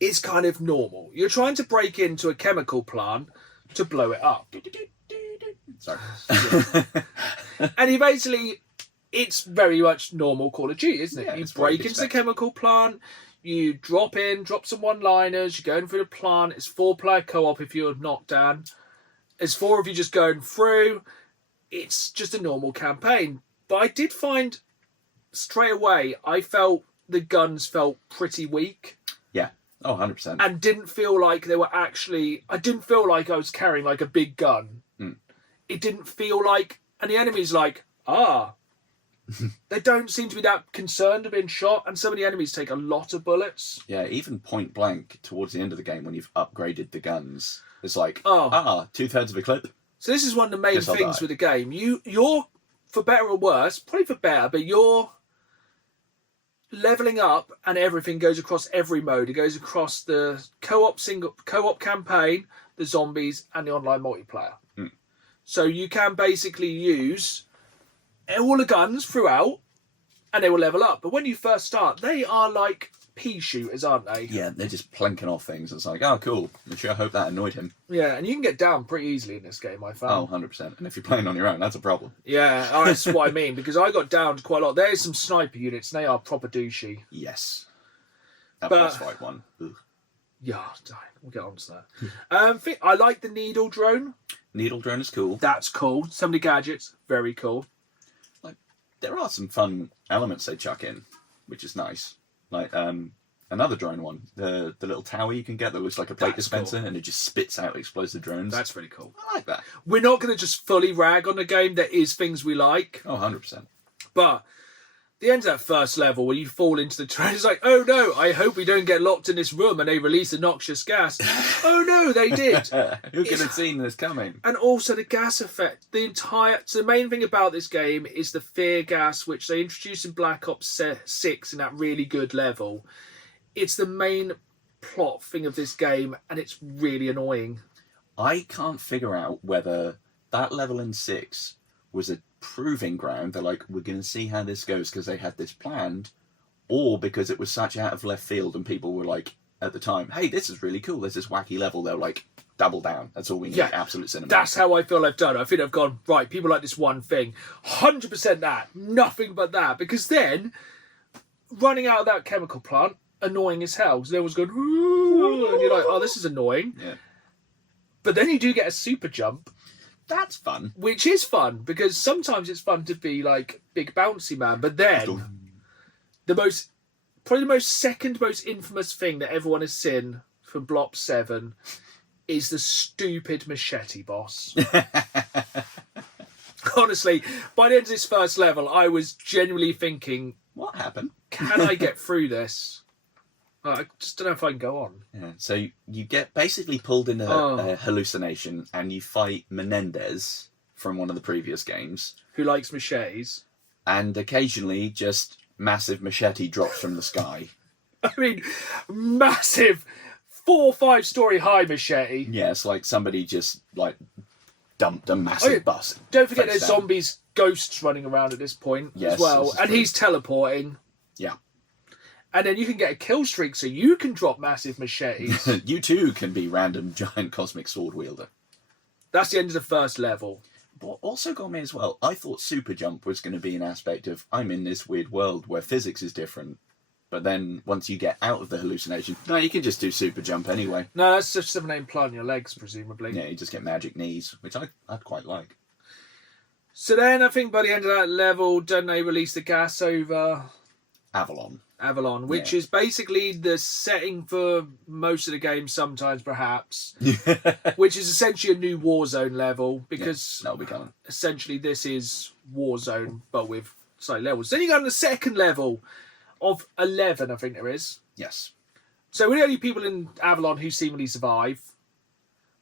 is kind of normal. You're trying to break into a chemical plant to blow it up. Sorry. And it's very much normal Call of Duty, isn't it? Yeah, you break into the chemical plant, you drop some one-liners, you're going through the plant, it's 4-player co-op if you're knocked down. There's 4 of you just going through. It's just a normal campaign. But I did find straight away, I felt the guns felt pretty weak. Yeah. Oh, 100%. And didn't feel like they were actually... I didn't feel like I was carrying like a big gun. It didn't feel like... And the enemy's like, they don't seem to be that concerned of being shot. And some of the enemies take a lot of bullets. Yeah, even point blank towards the end of the game when you've upgraded the guns, it's like, 2/3 of a clip. So this is one of the main things with the game. You're, for better or worse, probably for better, but you're leveling up and everything goes across every mode. It goes across the co-op campaign, the zombies, and the online multiplayer. So you can basically use all the guns throughout and they will level up. But when you first start, they are like pea shooters, aren't they? Yeah, they're just plinking off things. It's like, oh, cool. I'm sure I hope that annoyed him. Yeah, and you can get down pretty easily in this game, I found. Oh, 100%. And if you're playing on your own, that's a problem. Yeah, that's what I mean, because I got downed quite a lot. There's some sniper units, and they are proper douchey. Yes. That boss fight one. Ugh. Yeah, we'll get on to that. I like the needle drone. Needle drone is cool. That's cool. Some of the gadgets, very cool. Like, there are some fun elements they chuck in, which is nice. Like another drone one, the little tower you can get that looks like a plate dispenser, and it just spits out explosive drones. That's really cool. I like that. We're not going to just fully rag on the game. There is things we like. Oh, 100%. But the end of that first level where you fall into the train, it's like, oh no, I hope we don't get locked in this room and they release a noxious gas. Oh no, they did. Who could have seen this coming? And also the gas effect. So the main thing about this game is the fear gas, which they introduced in Black Ops 6 in that really good level. It's the main plot thing of this game, and it's really annoying. I can't figure out whether that level in 6 was a proving ground. They're like, we're going to see how this goes because they had this planned, or because it was such out of left field and people were like, at the time, hey, this is really cool, there's this wacky level. They're like, double down. That's all we need. Absolute cinema. That's how I feel I've done. I think I've gone, right, people like this one thing. 100% that. Nothing but that. Because then, running out of that chemical plant, annoying as hell. So everyone's going, ooh, and you're like, oh, this is annoying. Yeah. But then you do get a super jump. That's fun. Which is fun, because sometimes it's fun to be like big bouncy man. But then, probably the second most infamous thing that everyone has seen from Block 7 is the stupid machete boss. Honestly, by the end of this first level, I was genuinely thinking, what happened? Can I get through this? I just don't know if I can go on. Yeah. So you get basically pulled in a hallucination and you fight Menendez from one of the previous games. Who likes machetes. And occasionally just massive machete drops from the sky. I mean, massive 4 or 5 story high machete. Yeah, it's like somebody just like dumped a massive bus. Don't forget there's zombies, ghosts running around at this point as well. And he's teleporting. Yeah. And then you can get a kill streak so you can drop massive machetes. You too can be random giant cosmic sword wielder. That's the end of the first level. What also got me as well, I thought super jump was going to be an aspect of I'm in this weird world where physics is different. But then once you get out of the hallucination, no, you can just do super jump anyway. No, that's just something implant your legs, presumably. Yeah, you just get magic knees, which I'd quite like. So then I think by the end of that level, don't they release the gas over Avalon, which is basically the setting for most of the game, sometimes perhaps, which is essentially a new Warzone level, because that'll be coming. Essentially this is Warzone, but with slight levels. Then you go on the second level of 11, I think there is. Yes. So we're the only people in Avalon who seemingly survive.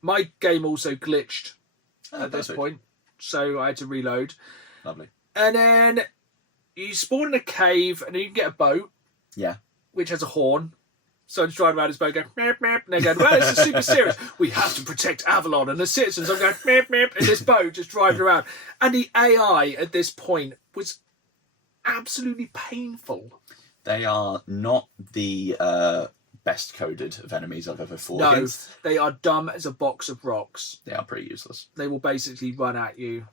My game also glitched at this point, so I had to reload. Lovely. And then you spawn in a cave, and then you can get a boat. Yeah. Which has a horn. So I'm just driving around his boat going, meep, meep. And they're going, well, this is super serious. We have to protect Avalon. And the citizens are going, meep, meep, in this boat, just driving around. And the AI at this point was absolutely painful. They are not the best coded of enemies I've ever fought against. No, they are dumb as a box of rocks. They are pretty useless. They will basically run at you.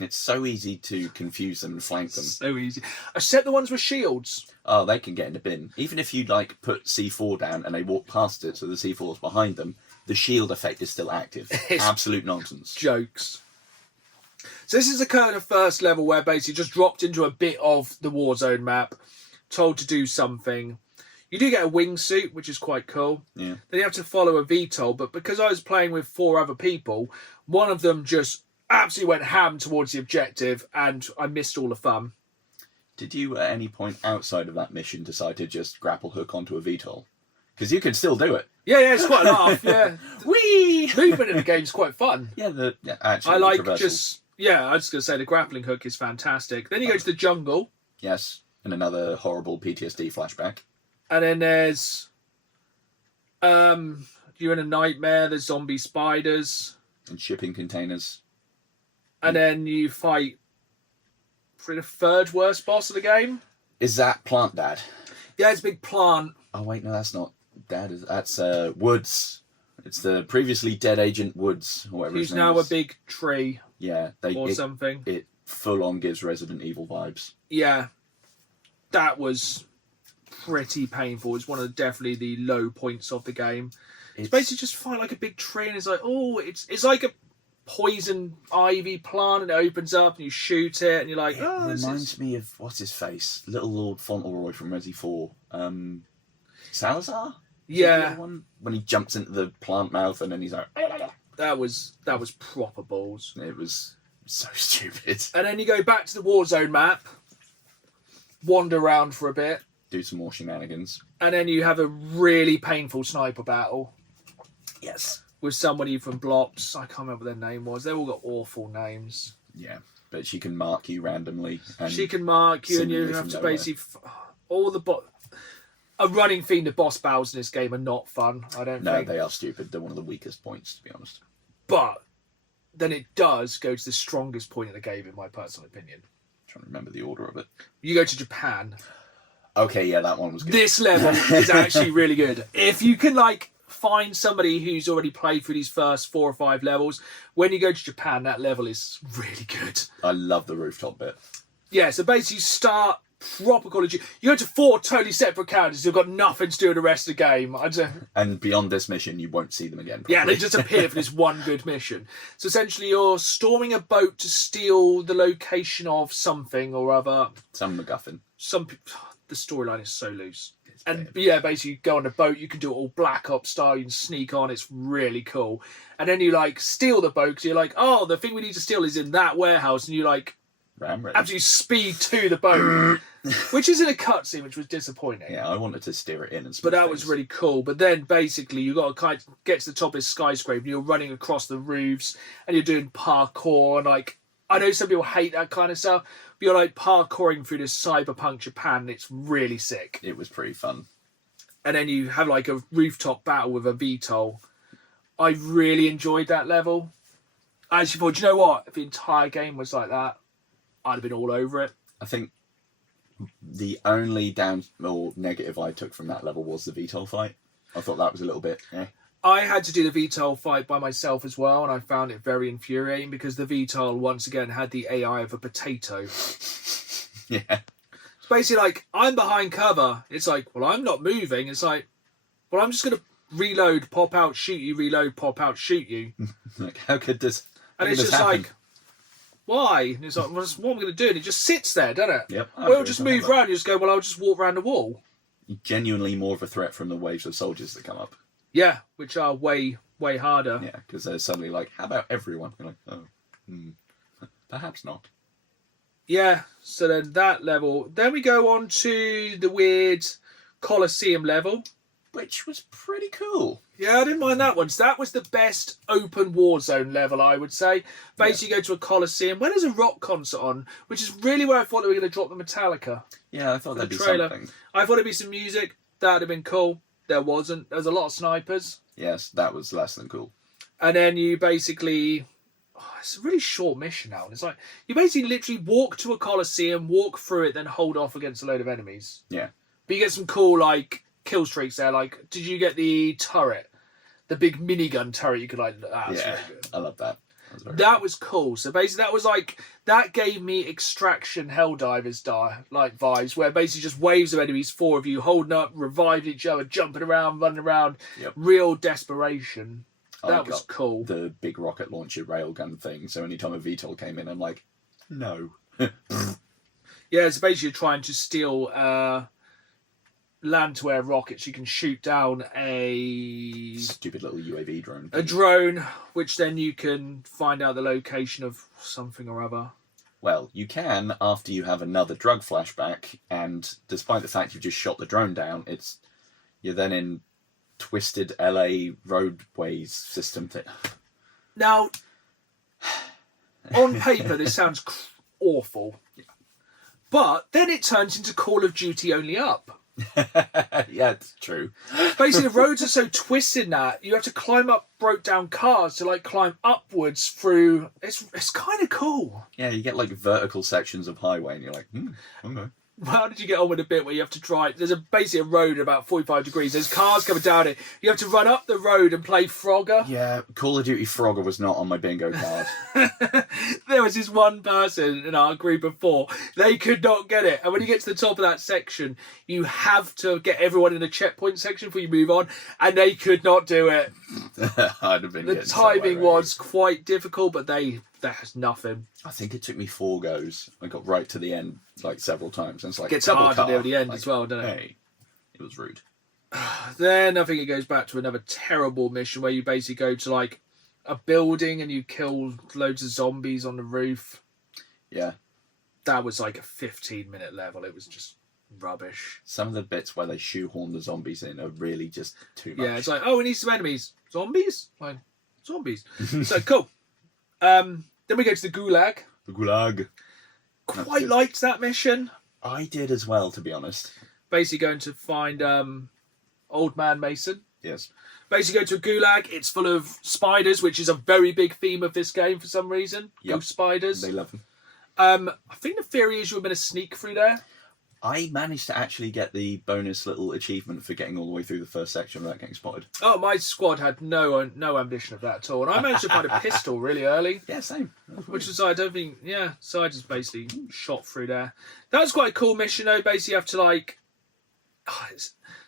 It's so easy to confuse them and flank them. So easy. Except the ones with shields. Oh, they can get in the bin. Even if you like put C4 down and they walk past it so the C4 is behind them, the shield effect is still active. It's absolute nonsense. Jokes. So this is the kind of first level where basically just dropped into a bit of the Warzone map, told to do something. You do get a wingsuit, which is quite cool. Yeah. Then you have to follow a VTOL, but because I was playing with 4 other people, one of them just absolutely went ham towards the objective, and I missed all the fun. Did you at any point outside of that mission decide to just grapple hook onto a VTOL? Because you can still do it. Yeah, it's quite a laugh. Yeah, Whee! movement in the game's quite fun. Yeah, actually, I like traversal. just I was going to say the grappling hook is fantastic. Then you go to the jungle, Yes, and another horrible PTSD flashback. and then there's you're in a nightmare. There's zombie spiders, And shipping containers. and then you fight for the 3rd worst boss of the game. Is that Plant Dad? Yeah, it's a big plant. Oh wait, no, that's not Dad. That's Woods. It's the previously dead Agent Woods, or whatever his Who's name now is. a big tree Yeah, or something. It full on gives Resident Evil vibes. Yeah, that was pretty painful. It's one of definitely the low points of the game. It's basically just find like a big tree, and it's like, oh, it's like a poison ivy plant, and it opens up, and you shoot it, and you're like, It oh, this reminds is... me of what's his face, Little Lord Fauntleroy from Resi 4. Salazar. Is that the Yeah, other one? When he jumps into the plant mouth, and then he's like, that was proper balls. it was so stupid. And then you go back to the Warzone map, wander around for a bit, Do some more shenanigans. and then you have a really painful sniper battle Yes. with somebody from Blops. I can't remember what their name was. They all got awful names. Yeah, but she can mark you randomly. And She can mark you, and you seemingly have from to nowhere. basically all the a running theme. The boss battles in this game are not fun. I don't No, think. they are stupid. They're one of the weakest points, to be honest. But then it does go to the strongest point of the game, in my personal opinion. trying to remember the order of it. You go to Japan. Okay, yeah, that one was good. This level is actually really good. If you can find somebody who's already played through these first 4 or 5 levels, when you go to Japan, that level is really good. I love the rooftop bit. Yeah, so basically you start proper Call of Duty. You go to 4 totally separate characters who've got nothing to do with the rest of the game. And beyond this mission, you won't see them again. Yeah, Probably. they just appear for this one good mission. So essentially you're storming a boat to steal the location of something or other. Some MacGuffin. The storyline is so loose. It's And bad. yeah, basically you go on a boat, you can do it all Black Ops style, you can sneak on, it's really cool. And then you steal the boat because you're like, oh, the thing we need to steal is in that warehouse, and you Ram raid. absolutely speed to the boat, which is in a cutscene, which was disappointing. Yeah, I wanted to steer it in and But that was really cool. But then basically you got to get to the top of this skyscraper, and you're running across the roofs, and you're doing parkour, and I know some people hate that kind of stuff, but you're parkouring through this cyberpunk Japan, and it's really sick. It was pretty fun. And then you have a rooftop battle with a VTOL. I really enjoyed that level. I actually thought, do you know what? If the entire game was like that, I'd have been all over it. I think the only down or negative I took from that level was the VTOL fight. I thought that was a little bit, I had to do the VTOL fight by myself as well, and I found it very infuriating because the VTOL once again had the AI of a potato. Yeah. It's basically I'm behind cover. It's well, I'm not moving. It's well, I'm just going to reload, pop out, shoot you, reload, pop out, shoot you. Like, how could this And how it's could this just happen? why? And it's well, what am I going to do? And it just sits there, doesn't it? Yep. I Well, it'll agree just with move that. around. You just go, well, I'll just walk around the wall. Genuinely more of a threat from the waves of soldiers that come up. Yeah, which are way, way harder. Yeah, because they're suddenly like, how about everyone? You're like, perhaps not. Yeah, so then that level. Then we go on to the weird Colosseum level. Which was pretty cool. Yeah, I didn't mind that one. So that was the best open Warzone level, I would say. Basically, you go to a Colosseum where there's a rock concert on, which is really where I thought they were going to drop the Metallica. Yeah, I thought The that'd be trailer. something. I thought it'd be some music. That'd have been cool. There wasn't. There was a lot of snipers. Yes, that was less than cool. And then you basically... it's a really short mission now. And it's you basically literally walk to a Colosseum, walk through it, then hold off against a load of enemies. Yeah. But you get some cool, kill streaks there. Did you get the turret? The big minigun turret you could, that's Yeah, really good. I love that. That was cool. So basically that was that gave me Extraction Helldivers vibes, where basically just waves of enemies, 4 of you holding up, reviving each other, jumping around, running around. Yep. Real desperation. That was cool. The big rocket launcher railgun thing. So anytime a VTOL came in, I'm like, no. Yeah, it's basically trying to steal land-to-air rockets. You can shoot down a stupid little UAV drone. A drone, which then you can find out the location of something or other. Well, you can after you have another drug flashback, and despite the fact you've just shot the drone down, you're then in twisted LA roadways system thing. Now, on paper, this sounds awful. But then it turns into Call of Duty only up. Yeah, it's true. Basically, the roads are so twisted now, you have to climb up broke down cars to like climb upwards through. It's kind of cool. Yeah, you get like vertical sections of highway, and you're like, okay. How did you get on with a bit where you have to drive? There's basically a road at about 45 degrees. There's cars coming down it. You have to run up the road and play Frogger. Yeah, Call of Duty Frogger was not on my bingo card. There was this one person in our group of 4. They could not get it. And when you get to the top of that section, you have to get everyone in a checkpoint section before you move on. And they could not do it. I'd have been. The timing was quite difficult, but there's nothing. I think it took me 4 goes. I got right to the end like several times, and it's like it gets double hard car. near the end like, as well, doesn't it? Hey, it was rude. Then I think it goes back to another terrible mission where you basically go to like a building and you kill loads of zombies on the roof. Yeah. That was like a 15-minute level. It was just rubbish. Some of the bits where they shoehorn the zombies in are really just too much. Yeah, it's like, oh, we need some enemies. Zombies? Like, zombies. So, cool. Then we go to the Gulag. The Gulag. Quite liked that mission. I did as well, to be honest. Basically going to find Old Man Mason. Yes. Basically go to a Gulag. It's full of spiders, which is a very big theme of this game for some reason. Yep. Ghost spiders. They love them. I think the theory is you were going to sneak through there. I managed to actually get the bonus little achievement for getting all the way through the first section without getting spotted. Oh, my squad had no ambition of that at all. And I managed to find a pistol really early. Yeah, same. Which was, I don't think, yeah. So I just basically shot through there. That was quite a cool mission, though. Basically, you have to, like...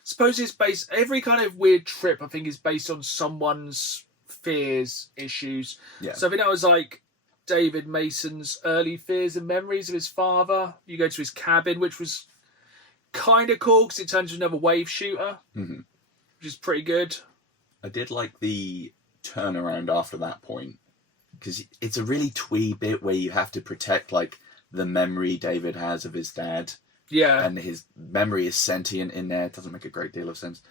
suppose it's based... Every kind of weird trip, I think, is based on someone's fears, issues. Yeah. So I think that was, like, David Mason's early fears and memories of his father. You go to his cabin, which was kind of cool, because it turns into another wave shooter. Mm-hmm. Which is pretty good. I did like the turnaround after that point, because it's a really twee bit where you have to protect like the memory David has of his dad. Yeah. And his memory is sentient in there. It doesn't make a great deal of sense.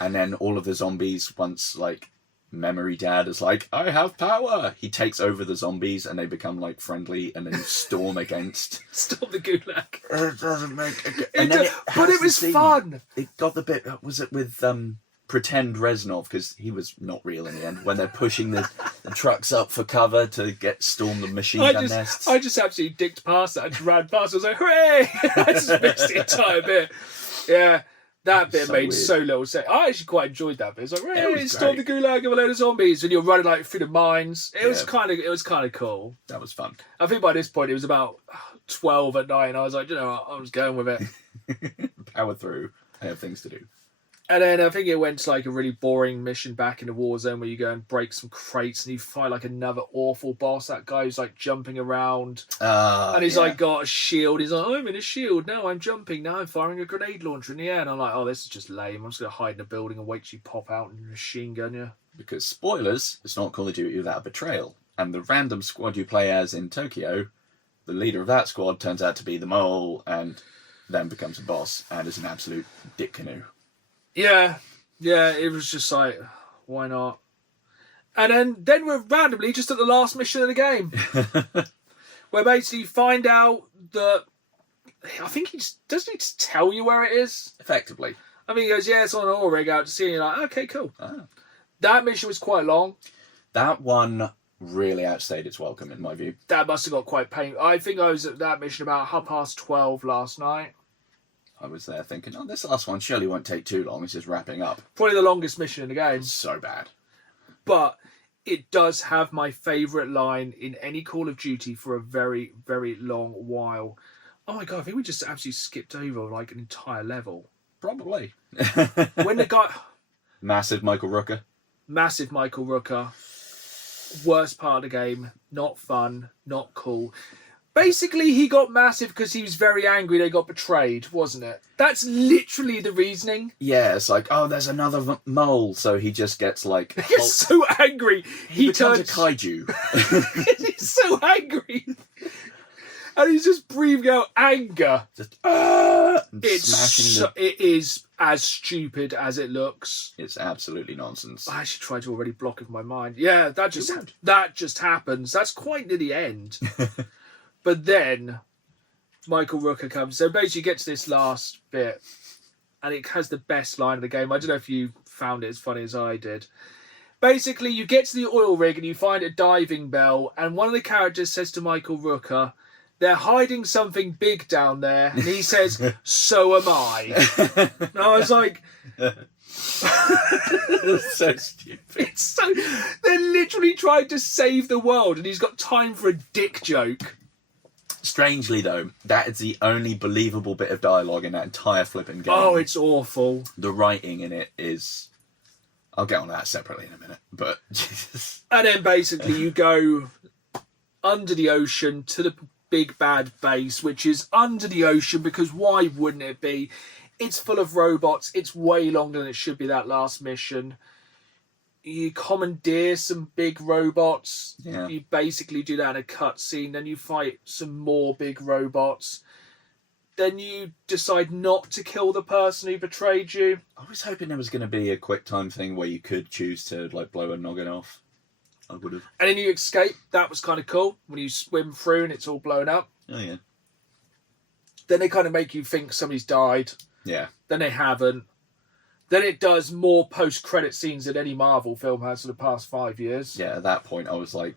And then all of the zombies, once like memory dad is like, I have power, he takes over the zombies and they become like friendly and then storm against. Stop the Gulag. It doesn't make but it was fun. It got the bit, was it with pretend Reznov, because he was not real in the end, when they're pushing the trucks up for cover to get storm the machine gun nests. I just absolutely dicked past that. I just ran past. I was like, hooray! I just missed the entire bit. Yeah, that bit made so little sense. I actually quite enjoyed that bit. It's like, hooray! Storm the Gulag of a load of zombies, and you're running like through the mines. It was kind of cool. That was fun. I think by this point it was about 12 at night, and I was like, you know what? I was going with it. Power through. I have things to do. And then I think it went to like a really boring mission back in the war zone where you go and break some crates and you fight like another awful boss. That guy who's like jumping around and he's like got a shield. He's like, I'm in a shield. Now I'm jumping. Now I'm firing a grenade launcher in the air. And I'm like, oh, this is just lame. I'm just going to hide in a building and wait till you pop out and machine gun you. Because spoilers, it's not Call of Duty without a betrayal. And the random squad you play as in Tokyo, the leader of that squad turns out to be the mole and then becomes a boss and is an absolute dick canoe. Yeah, it was just like, why not? And then we're randomly just at the last mission of the game. Where basically you find out that, I think doesn't he just tell you where it is? Effectively. I mean, he goes, yeah, it's on an oil rig out to sea. And you're like, okay, cool. Ah. That mission was quite long. That one really outstayed its welcome, in my view. That must have got quite painful. I think I was at that mission about 12:30 last night. I was there thinking, oh, this last one surely won't take too long. It's just wrapping up. Probably the longest mission in the game. So bad. But it does have my favourite line in any Call of Duty for a very, very long while. Oh my God, I think we just absolutely skipped over like an entire level. Probably. When the guy... Massive Michael Rooker. Massive Michael Rooker. Worst part of the game. Not fun. Not cool. Basically, he got massive because he was very angry they got betrayed, wasn't it? That's literally the reasoning. Yeah, it's like, oh, there's another mole, so he just gets like... He's so angry. He becomes a kaiju. He's so angry. And he's just breathing out anger. Just, It is as stupid as it looks. It's absolutely nonsense. I actually tried to already block it in my mind. Yeah, that just happens. That's quite near the end. But then Michael Rooker comes. So basically you get to this last bit and it has the best line of the game. I don't know if you found it as funny as I did. Basically, you get to the oil rig and you find a diving bell, and one of the characters says to Michael Rooker, they're hiding something big down there. And he says, so am I. And I was like... It's so stupid. They're literally trying to save the world and he's got time for a dick joke. Strangely, though, that is the only believable bit of dialogue in that entire flipping game. Oh, it's awful. The writing in it is... I'll get on that separately in a minute, but... Jesus. And then basically you go under the ocean to the big bad base, which is under the ocean because why wouldn't it be? It's full of robots. It's way longer than it should be, that last mission. You commandeer some big robots. Yeah. You basically do that in a cutscene. Then you fight some more big robots. Then you decide not to kill the person who betrayed you. I was hoping there was going to be a quick time thing where you could choose to like blow a noggin off. I would have. And then you escape. That was kind of cool. When you swim through and it's all blown up. Oh, yeah. Then they kind of make you think somebody's died. Yeah. Then they haven't. Then it does more post-credit scenes than any Marvel film has for the past 5 years. Yeah, at that point I was like,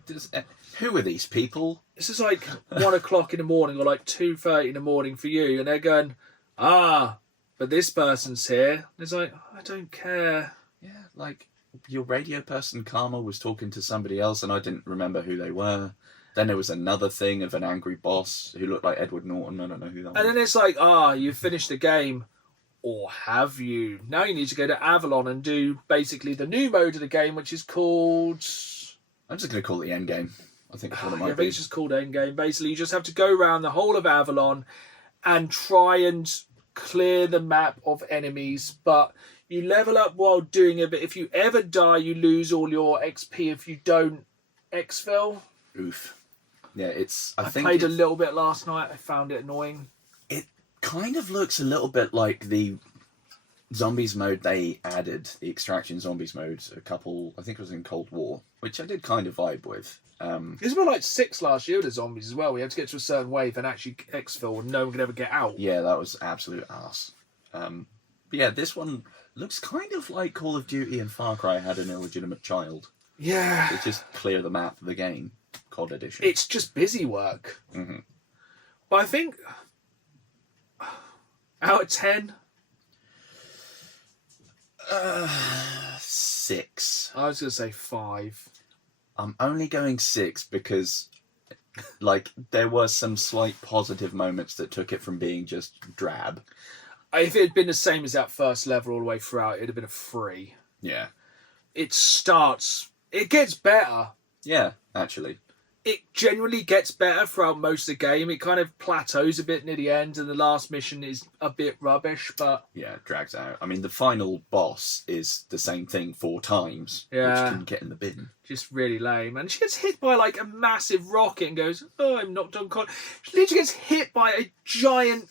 who are these people? This is like 1 o'clock in the morning or like 2:30 in the morning for you. And they're going, but this person's here. And it's like, I don't care. Yeah, like your radio person Karma was talking to somebody else and I didn't remember who they were. Then there was another thing of an angry boss who looked like Edward Norton. I don't know who that was. And then it's like, you've finished the game. Or have you? Now you need to go to Avalon and do basically the new mode of the game, which is called... I'm just going to call it the end game. I think that's what it might Yeah, be. but it's just called Endgame. Basically, you just have to go around the whole of Avalon and try and clear the map of enemies. But you level up while doing it. But if you ever die, you lose all your XP. If you don't exfil. Oof. Yeah, it's... I played a little bit last night. I found it annoying. Kind of looks a little bit like the zombies mode they added, the extraction zombies mode, I think it was in Cold War, which I did kind of vibe with. It was about like 6 last year with the zombies as well. We had to get to a certain wave and actually exfil and no one could ever get out. Yeah, that was absolute arse. But yeah, this one looks kind of like Call of Duty and Far Cry had an illegitimate child. Yeah. It's just clear the map of the game, COD edition. It's just busy work. Mm-hmm. But I think... Out of 10? 6. I was going to say 5. I'm only going 6 because, like, there were some slight positive moments that took it from being just drab. If it had been the same as that first level all the way throughout, it would have been a 3. Yeah. It gets better. Yeah, actually. It generally gets better throughout most of the game. It kind of plateaus a bit near the end, and the last mission is a bit rubbish, but... Yeah, it drags out. I mean, the final boss is the same thing 4 times, Yeah. which can get in the bin. Just really lame. And she gets hit by, like, a massive rocket and goes, I'm knocked unconscious. She literally gets hit by a giant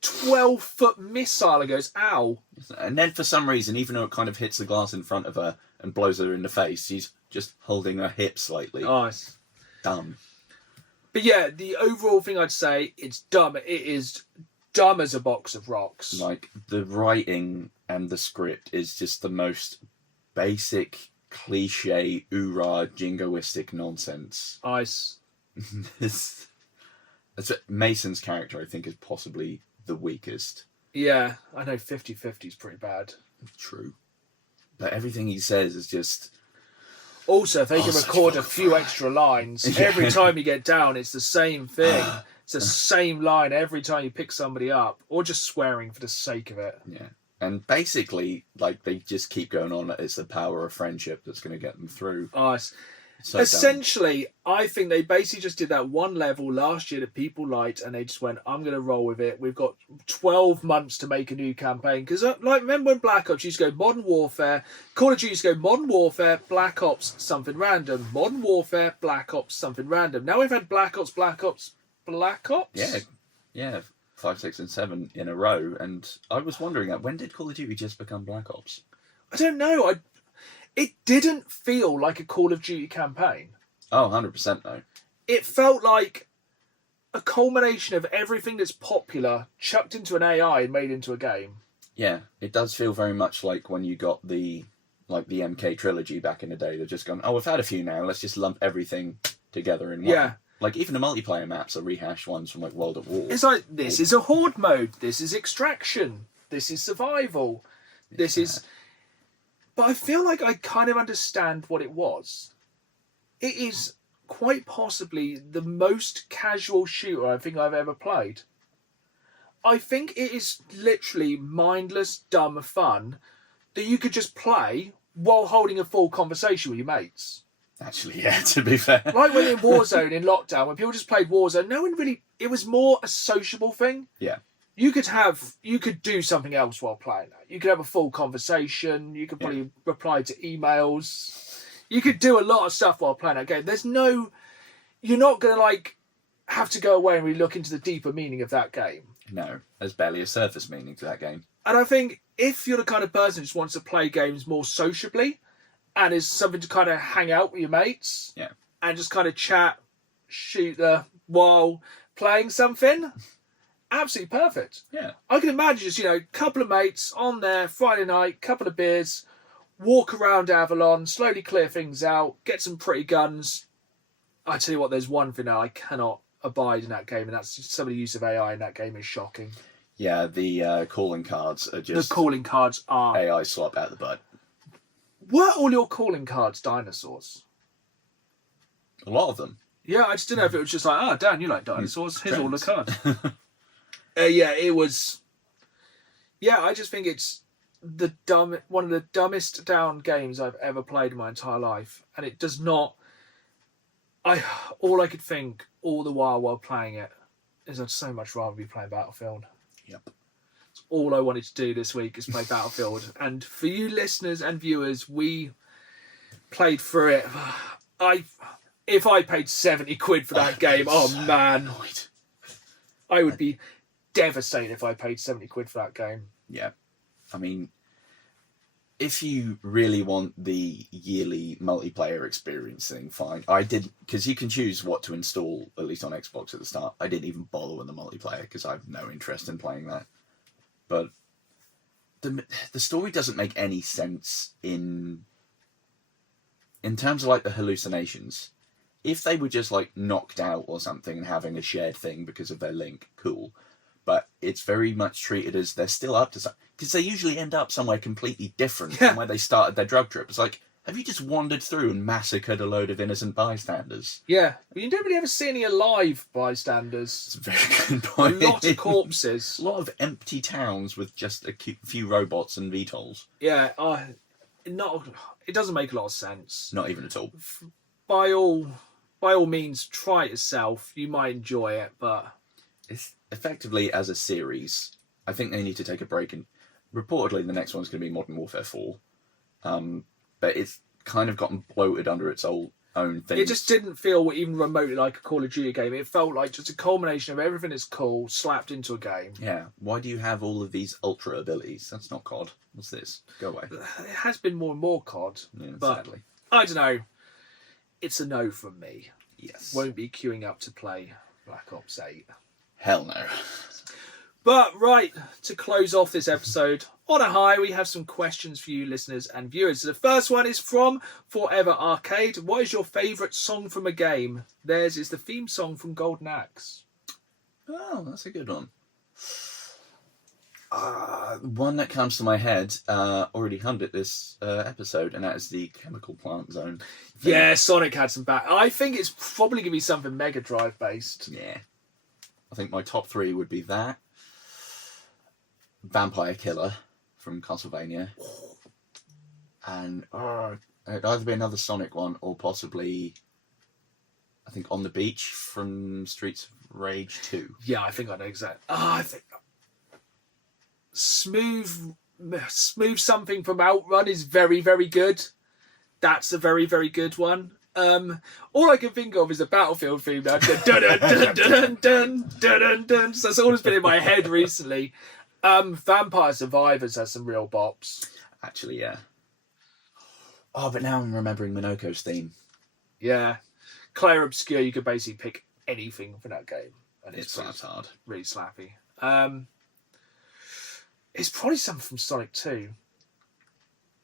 12-foot missile and goes, ow. And then for some reason, even though it kind of hits the glass in front of her and blows her in the face, she's just holding her hip slightly. Oh, it's... Dumb. But yeah, the overall thing I'd say, it's dumb. It is dumb as a box of rocks. Like, the writing and the script is just the most basic, cliche, oorah, jingoistic nonsense. Ice. Mason's character, I think, is possibly the weakest. Yeah, I know 50-50 is pretty bad. True. But everything he says is just... Also, if they can record a few extra lines, every time you get down, it's the same thing. It's the same line every time you pick somebody up. Or just swearing for the sake of it. Yeah. And basically, like, they just keep going on. It's the power of friendship that's going to get them through. Oh, So essentially, I think they basically just did that one level last year that people liked, and they just went, I'm going to roll with it. We've got 12 months to make a new campaign. Because, like, remember when Black Ops used to go Modern Warfare, Call of Duty used to go Modern Warfare, Black Ops, something random. Modern Warfare, Black Ops, something random. Now we've had Black Ops, Black Ops, Black Ops? Yeah. 5, 6, and 7 in a row. And I was wondering, when did Call of Duty just become Black Ops? I don't know. It didn't feel like a Call of Duty campaign. Oh, 100% no. It felt like a culmination of everything that's popular chucked into an AI and made into a game. Yeah, it does feel very much like when you got the MK trilogy back in the day. They're just gone, we've had a few now, let's just lump everything together in one. Yeah. Like, even the multiplayer maps are rehashed ones from, like, World at War. It's like, this is a horde mode, this is extraction, this is survival, this is... But I feel like I kind of understand what it was. It is quite possibly the most casual shooter I think I've ever played. I think it is literally mindless, dumb fun that you could just play while holding a full conversation with your mates. Actually, yeah, to be fair. Like when in Warzone, in lockdown, when people just played Warzone, no one really... It was more a sociable thing. Yeah. You could do something else while playing that. You could have a full conversation. You could probably reply to emails. You could do a lot of stuff while playing that game. You're not going to, like, have to go away and really look into the deeper meaning of that game. No, there's barely a surface meaning to that game. And I think if you're the kind of person who just wants to play games more sociably and is something to kind of hang out with your mates and just kind of chat, shoot while playing something... Absolutely perfect. Yeah. I can imagine just, a couple of mates on there, Friday night, couple of beers, walk around Avalon, slowly clear things out, get some pretty guns. I tell you what, there's one thing now I cannot abide in that game, and that's just some of the use of AI in that game is shocking. Yeah, the calling cards are just... The calling cards are... AI swap out the butt. Were all your calling cards dinosaurs? A lot of them. Yeah, I just didn't know if it was just like, Dan, you like dinosaurs, here's all the cards. It was... Yeah, I just think it's one of the dumbest down games I've ever played in my entire life. And it does not... All I could think all the while playing it is I'd so much rather be playing Battlefield. Yep. It's all I wanted to do this week is play Battlefield. And for you listeners and viewers, we played through it. If I paid 70 quid for that game, man. Annoyed. I would be... devastated if I paid 70 quid for that game. Yeah. I mean, if you really want the yearly multiplayer experience thing, fine. I did, because you can choose what to install, at least on Xbox at the start. I didn't even bother with the multiplayer because I have no interest in playing that. But the story doesn't make any sense in terms of, like, the hallucinations. If they were just, like, knocked out or something and having a shared thing because of their link, cool. But it's very much treated as they're still up to something. Because they usually end up somewhere completely different from where they started their drug trip. It's like, have you just wandered through and massacred a load of innocent bystanders? Yeah, but you don't really ever see any alive bystanders. It's a very good point. A lot of corpses. A lot of empty towns with just a few robots and VTOLs. Yeah, it doesn't make a lot of sense. Not even at all. By all means, try it yourself. You might enjoy it, but... It's effectively, as a series, I think they need to take a break, and reportedly the next one's going to be Modern Warfare 4. But it's kind of gotten bloated under its own thing. It just didn't feel even remotely like a Call of Duty game. It felt like just a culmination of everything that's cool slapped into a game. Yeah. Why do you have all of these ultra abilities? That's not COD. What's this? Go away. It has been more and more COD. Yeah, but sadly. I don't know. It's a no from me. Yes. Won't be queuing up to play Black Ops 8. Hell no. But right, to close off this episode on a high, we have some questions for you listeners and viewers. So the first one is from Forever Arcade. What is your favourite song from a game? Theirs is the theme song from Golden Axe. Oh, that's a good one. One that comes to my head, already hummed it this episode, and that is the Chemical Plant Zone. Yeah, Sonic had some back. I think it's probably going to be something Mega Drive based. Yeah. I think my top 3 would be that, Vampire Killer from Castlevania. And it'd either be another Sonic one or possibly, I think, On the Beach from Streets of Rage 2. Yeah, I think I know exactly. I think Smooth something from Outrun is very, very good. That's a very, very good one. All I can think of is a Battlefield theme now. Dun, dun, dun, dun, dun, dun, dun, dun. So that's all that's been in my head recently. Vampire Survivors has some real bops. Actually, yeah. Oh, but now I'm remembering Minoko's theme. Yeah. Claire Obscure, you could basically pick anything for that game. And It's hard. Really slappy. It's probably something from Sonic 2.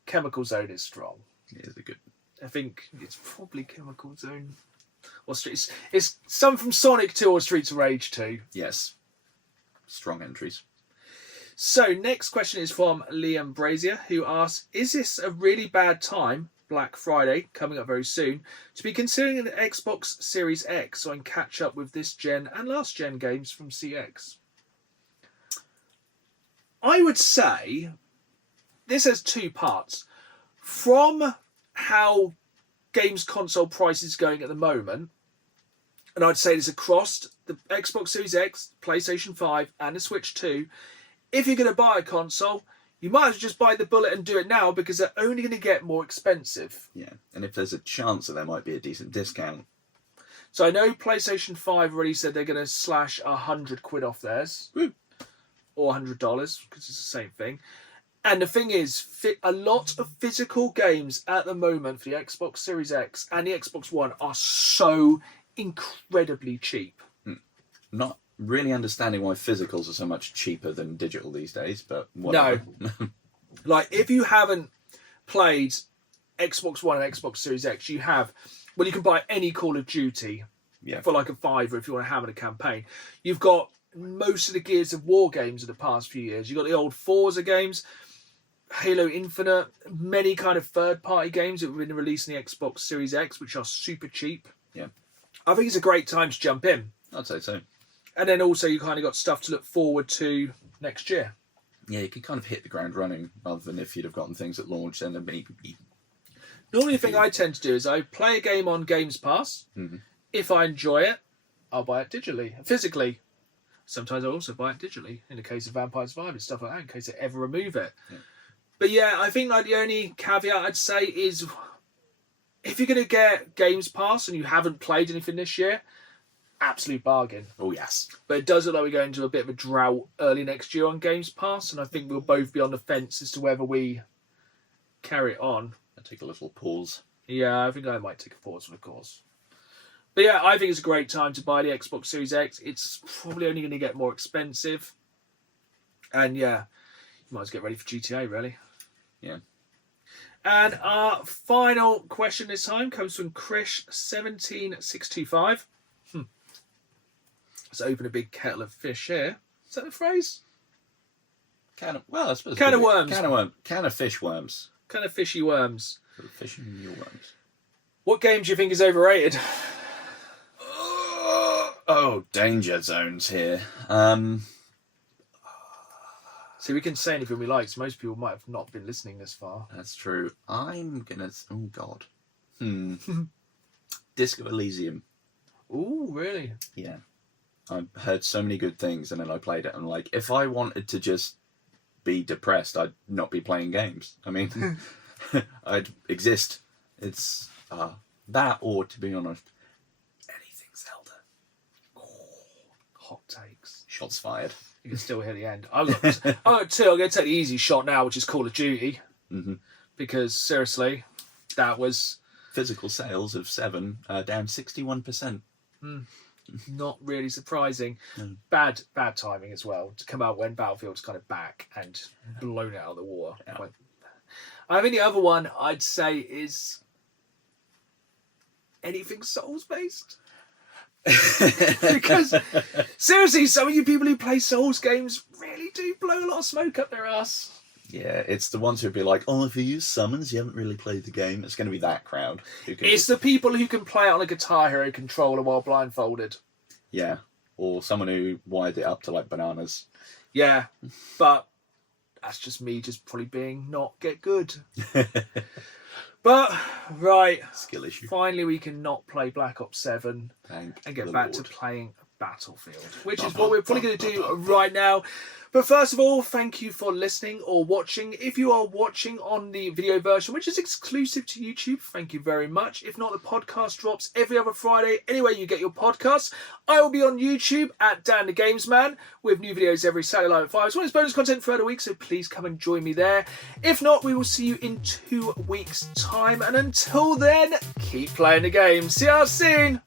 Chemical Zone is strong. It is a good. I think it's probably Chemical Zone. Or it's something from Sonic 2 or Streets of Rage 2. Yes. Strong entries. So, next question is from Liam Brazier, who asks, is this a really bad time, Black Friday, coming up very soon, to be considering an Xbox Series X so I can catch up with this gen and last gen games from CX? I would say this has two parts. From how games console prices going at the moment, and I'd say this across the Xbox Series X, PlayStation 5 and the Switch 2, if you're going to buy a console, you might as well just buy the bullet and do it now because they're only going to get more expensive. Yeah, and if there's a chance that there might be a decent discount. So I know PlayStation 5 already said they're going to slash £100 off theirs. Woo. Or $100 because it's the same thing. And the thing is, a lot of physical games at the moment for the Xbox Series X and the Xbox One are so incredibly cheap. Not really understanding why physicals are so much cheaper than digital these days, but whatever. No. Like, if you haven't played Xbox One and Xbox Series X, you can buy any Call of Duty for like a $5 if you want to have in a campaign. You've got most of the Gears of War games of the past few years. You've got the old Forza games, Halo Infinite, many kind of third-party games that have been released in the Xbox Series X, which are super cheap. Yeah. I think it's a great time to jump in. I'd say so. And then also you kind of got stuff to look forward to next year. Yeah, you can kind of hit the ground running rather than if you'd have gotten things at launch and then maybe. Normally the thing I tend to do is I play a game on Games Pass. Mm-hmm. If I enjoy it, I'll buy it physically. Sometimes I also buy it digitally in the case of Vampire Survivors, stuff like that, in case they ever remove it. Yeah. But yeah, I think like the only caveat I'd say is if you're going to get Games Pass and you haven't played anything this year, absolute bargain. Oh, yes. But it does look like we're going into a bit of a drought early next year on Games Pass, and I think we'll both be on the fence as to whether we carry it on. I'll take a little pause. Yeah, I think I might take a pause for the course. But yeah, I think it's a great time to buy the Xbox Series X. It's probably only going to get more expensive. And yeah, you might as well get ready for GTA, really. Yeah. And our final question this time comes from Krish17625. Let's open a big kettle of fish here. Is that the phrase? I suppose. Can of worms. Can of fish worms. Kind of fishy worms. For the fish and your worms. What game do you think is overrated? Oh, danger zones here. See, we can say anything we like, so most people might have not been listening this far. That's true. I'm gonna. Oh God. Disc of Elysium. Ooh, really? Yeah. I've heard so many good things, and then I played it, and like, if I wanted to just be depressed, I'd not be playing games. I mean, I'd exist. It's that, or to be honest, anything Zelda. Hot takes. Shots fired. You can still hear the end. I've got two. I'm going to take the easy shot now, which is Call of Duty. Mm-hmm. Because, seriously, that was... Physical sales of 7 down 61%. Not really surprising. Mm. Bad timing as well, to come out when Battlefield's kind of back and blown out of the water. Yeah. I mean, the other one I'd say is anything Souls-based. Because, seriously, some of you people who play Souls games really do blow a lot of smoke up their ass. Yeah, it's the ones who'd be like, oh, if you use summons, you haven't really played the game. It's going to be that crowd. It's the people who can play it on a Guitar Hero controller while blindfolded. Yeah, or someone who wired it up to like bananas. Yeah, but That's just me just probably being not get good. But, right. Skill issue. Finally, we can not play Black Ops 7 Thank and get the back Lord. to playing Battlefield, which is what we're probably going to do right now. But first of all, thank you for listening or watching. If you are watching on the video version, which is exclusive to YouTube, thank you very much. If not, the podcast drops every other Friday, anywhere you get your podcasts. I will be on YouTube at Dan the Games Man with new videos every Saturday night at 5, as well as bonus content throughout the week, so please come and join me there. If not, we will see you in 2 weeks' time. And until then, keep playing the game. See you soon.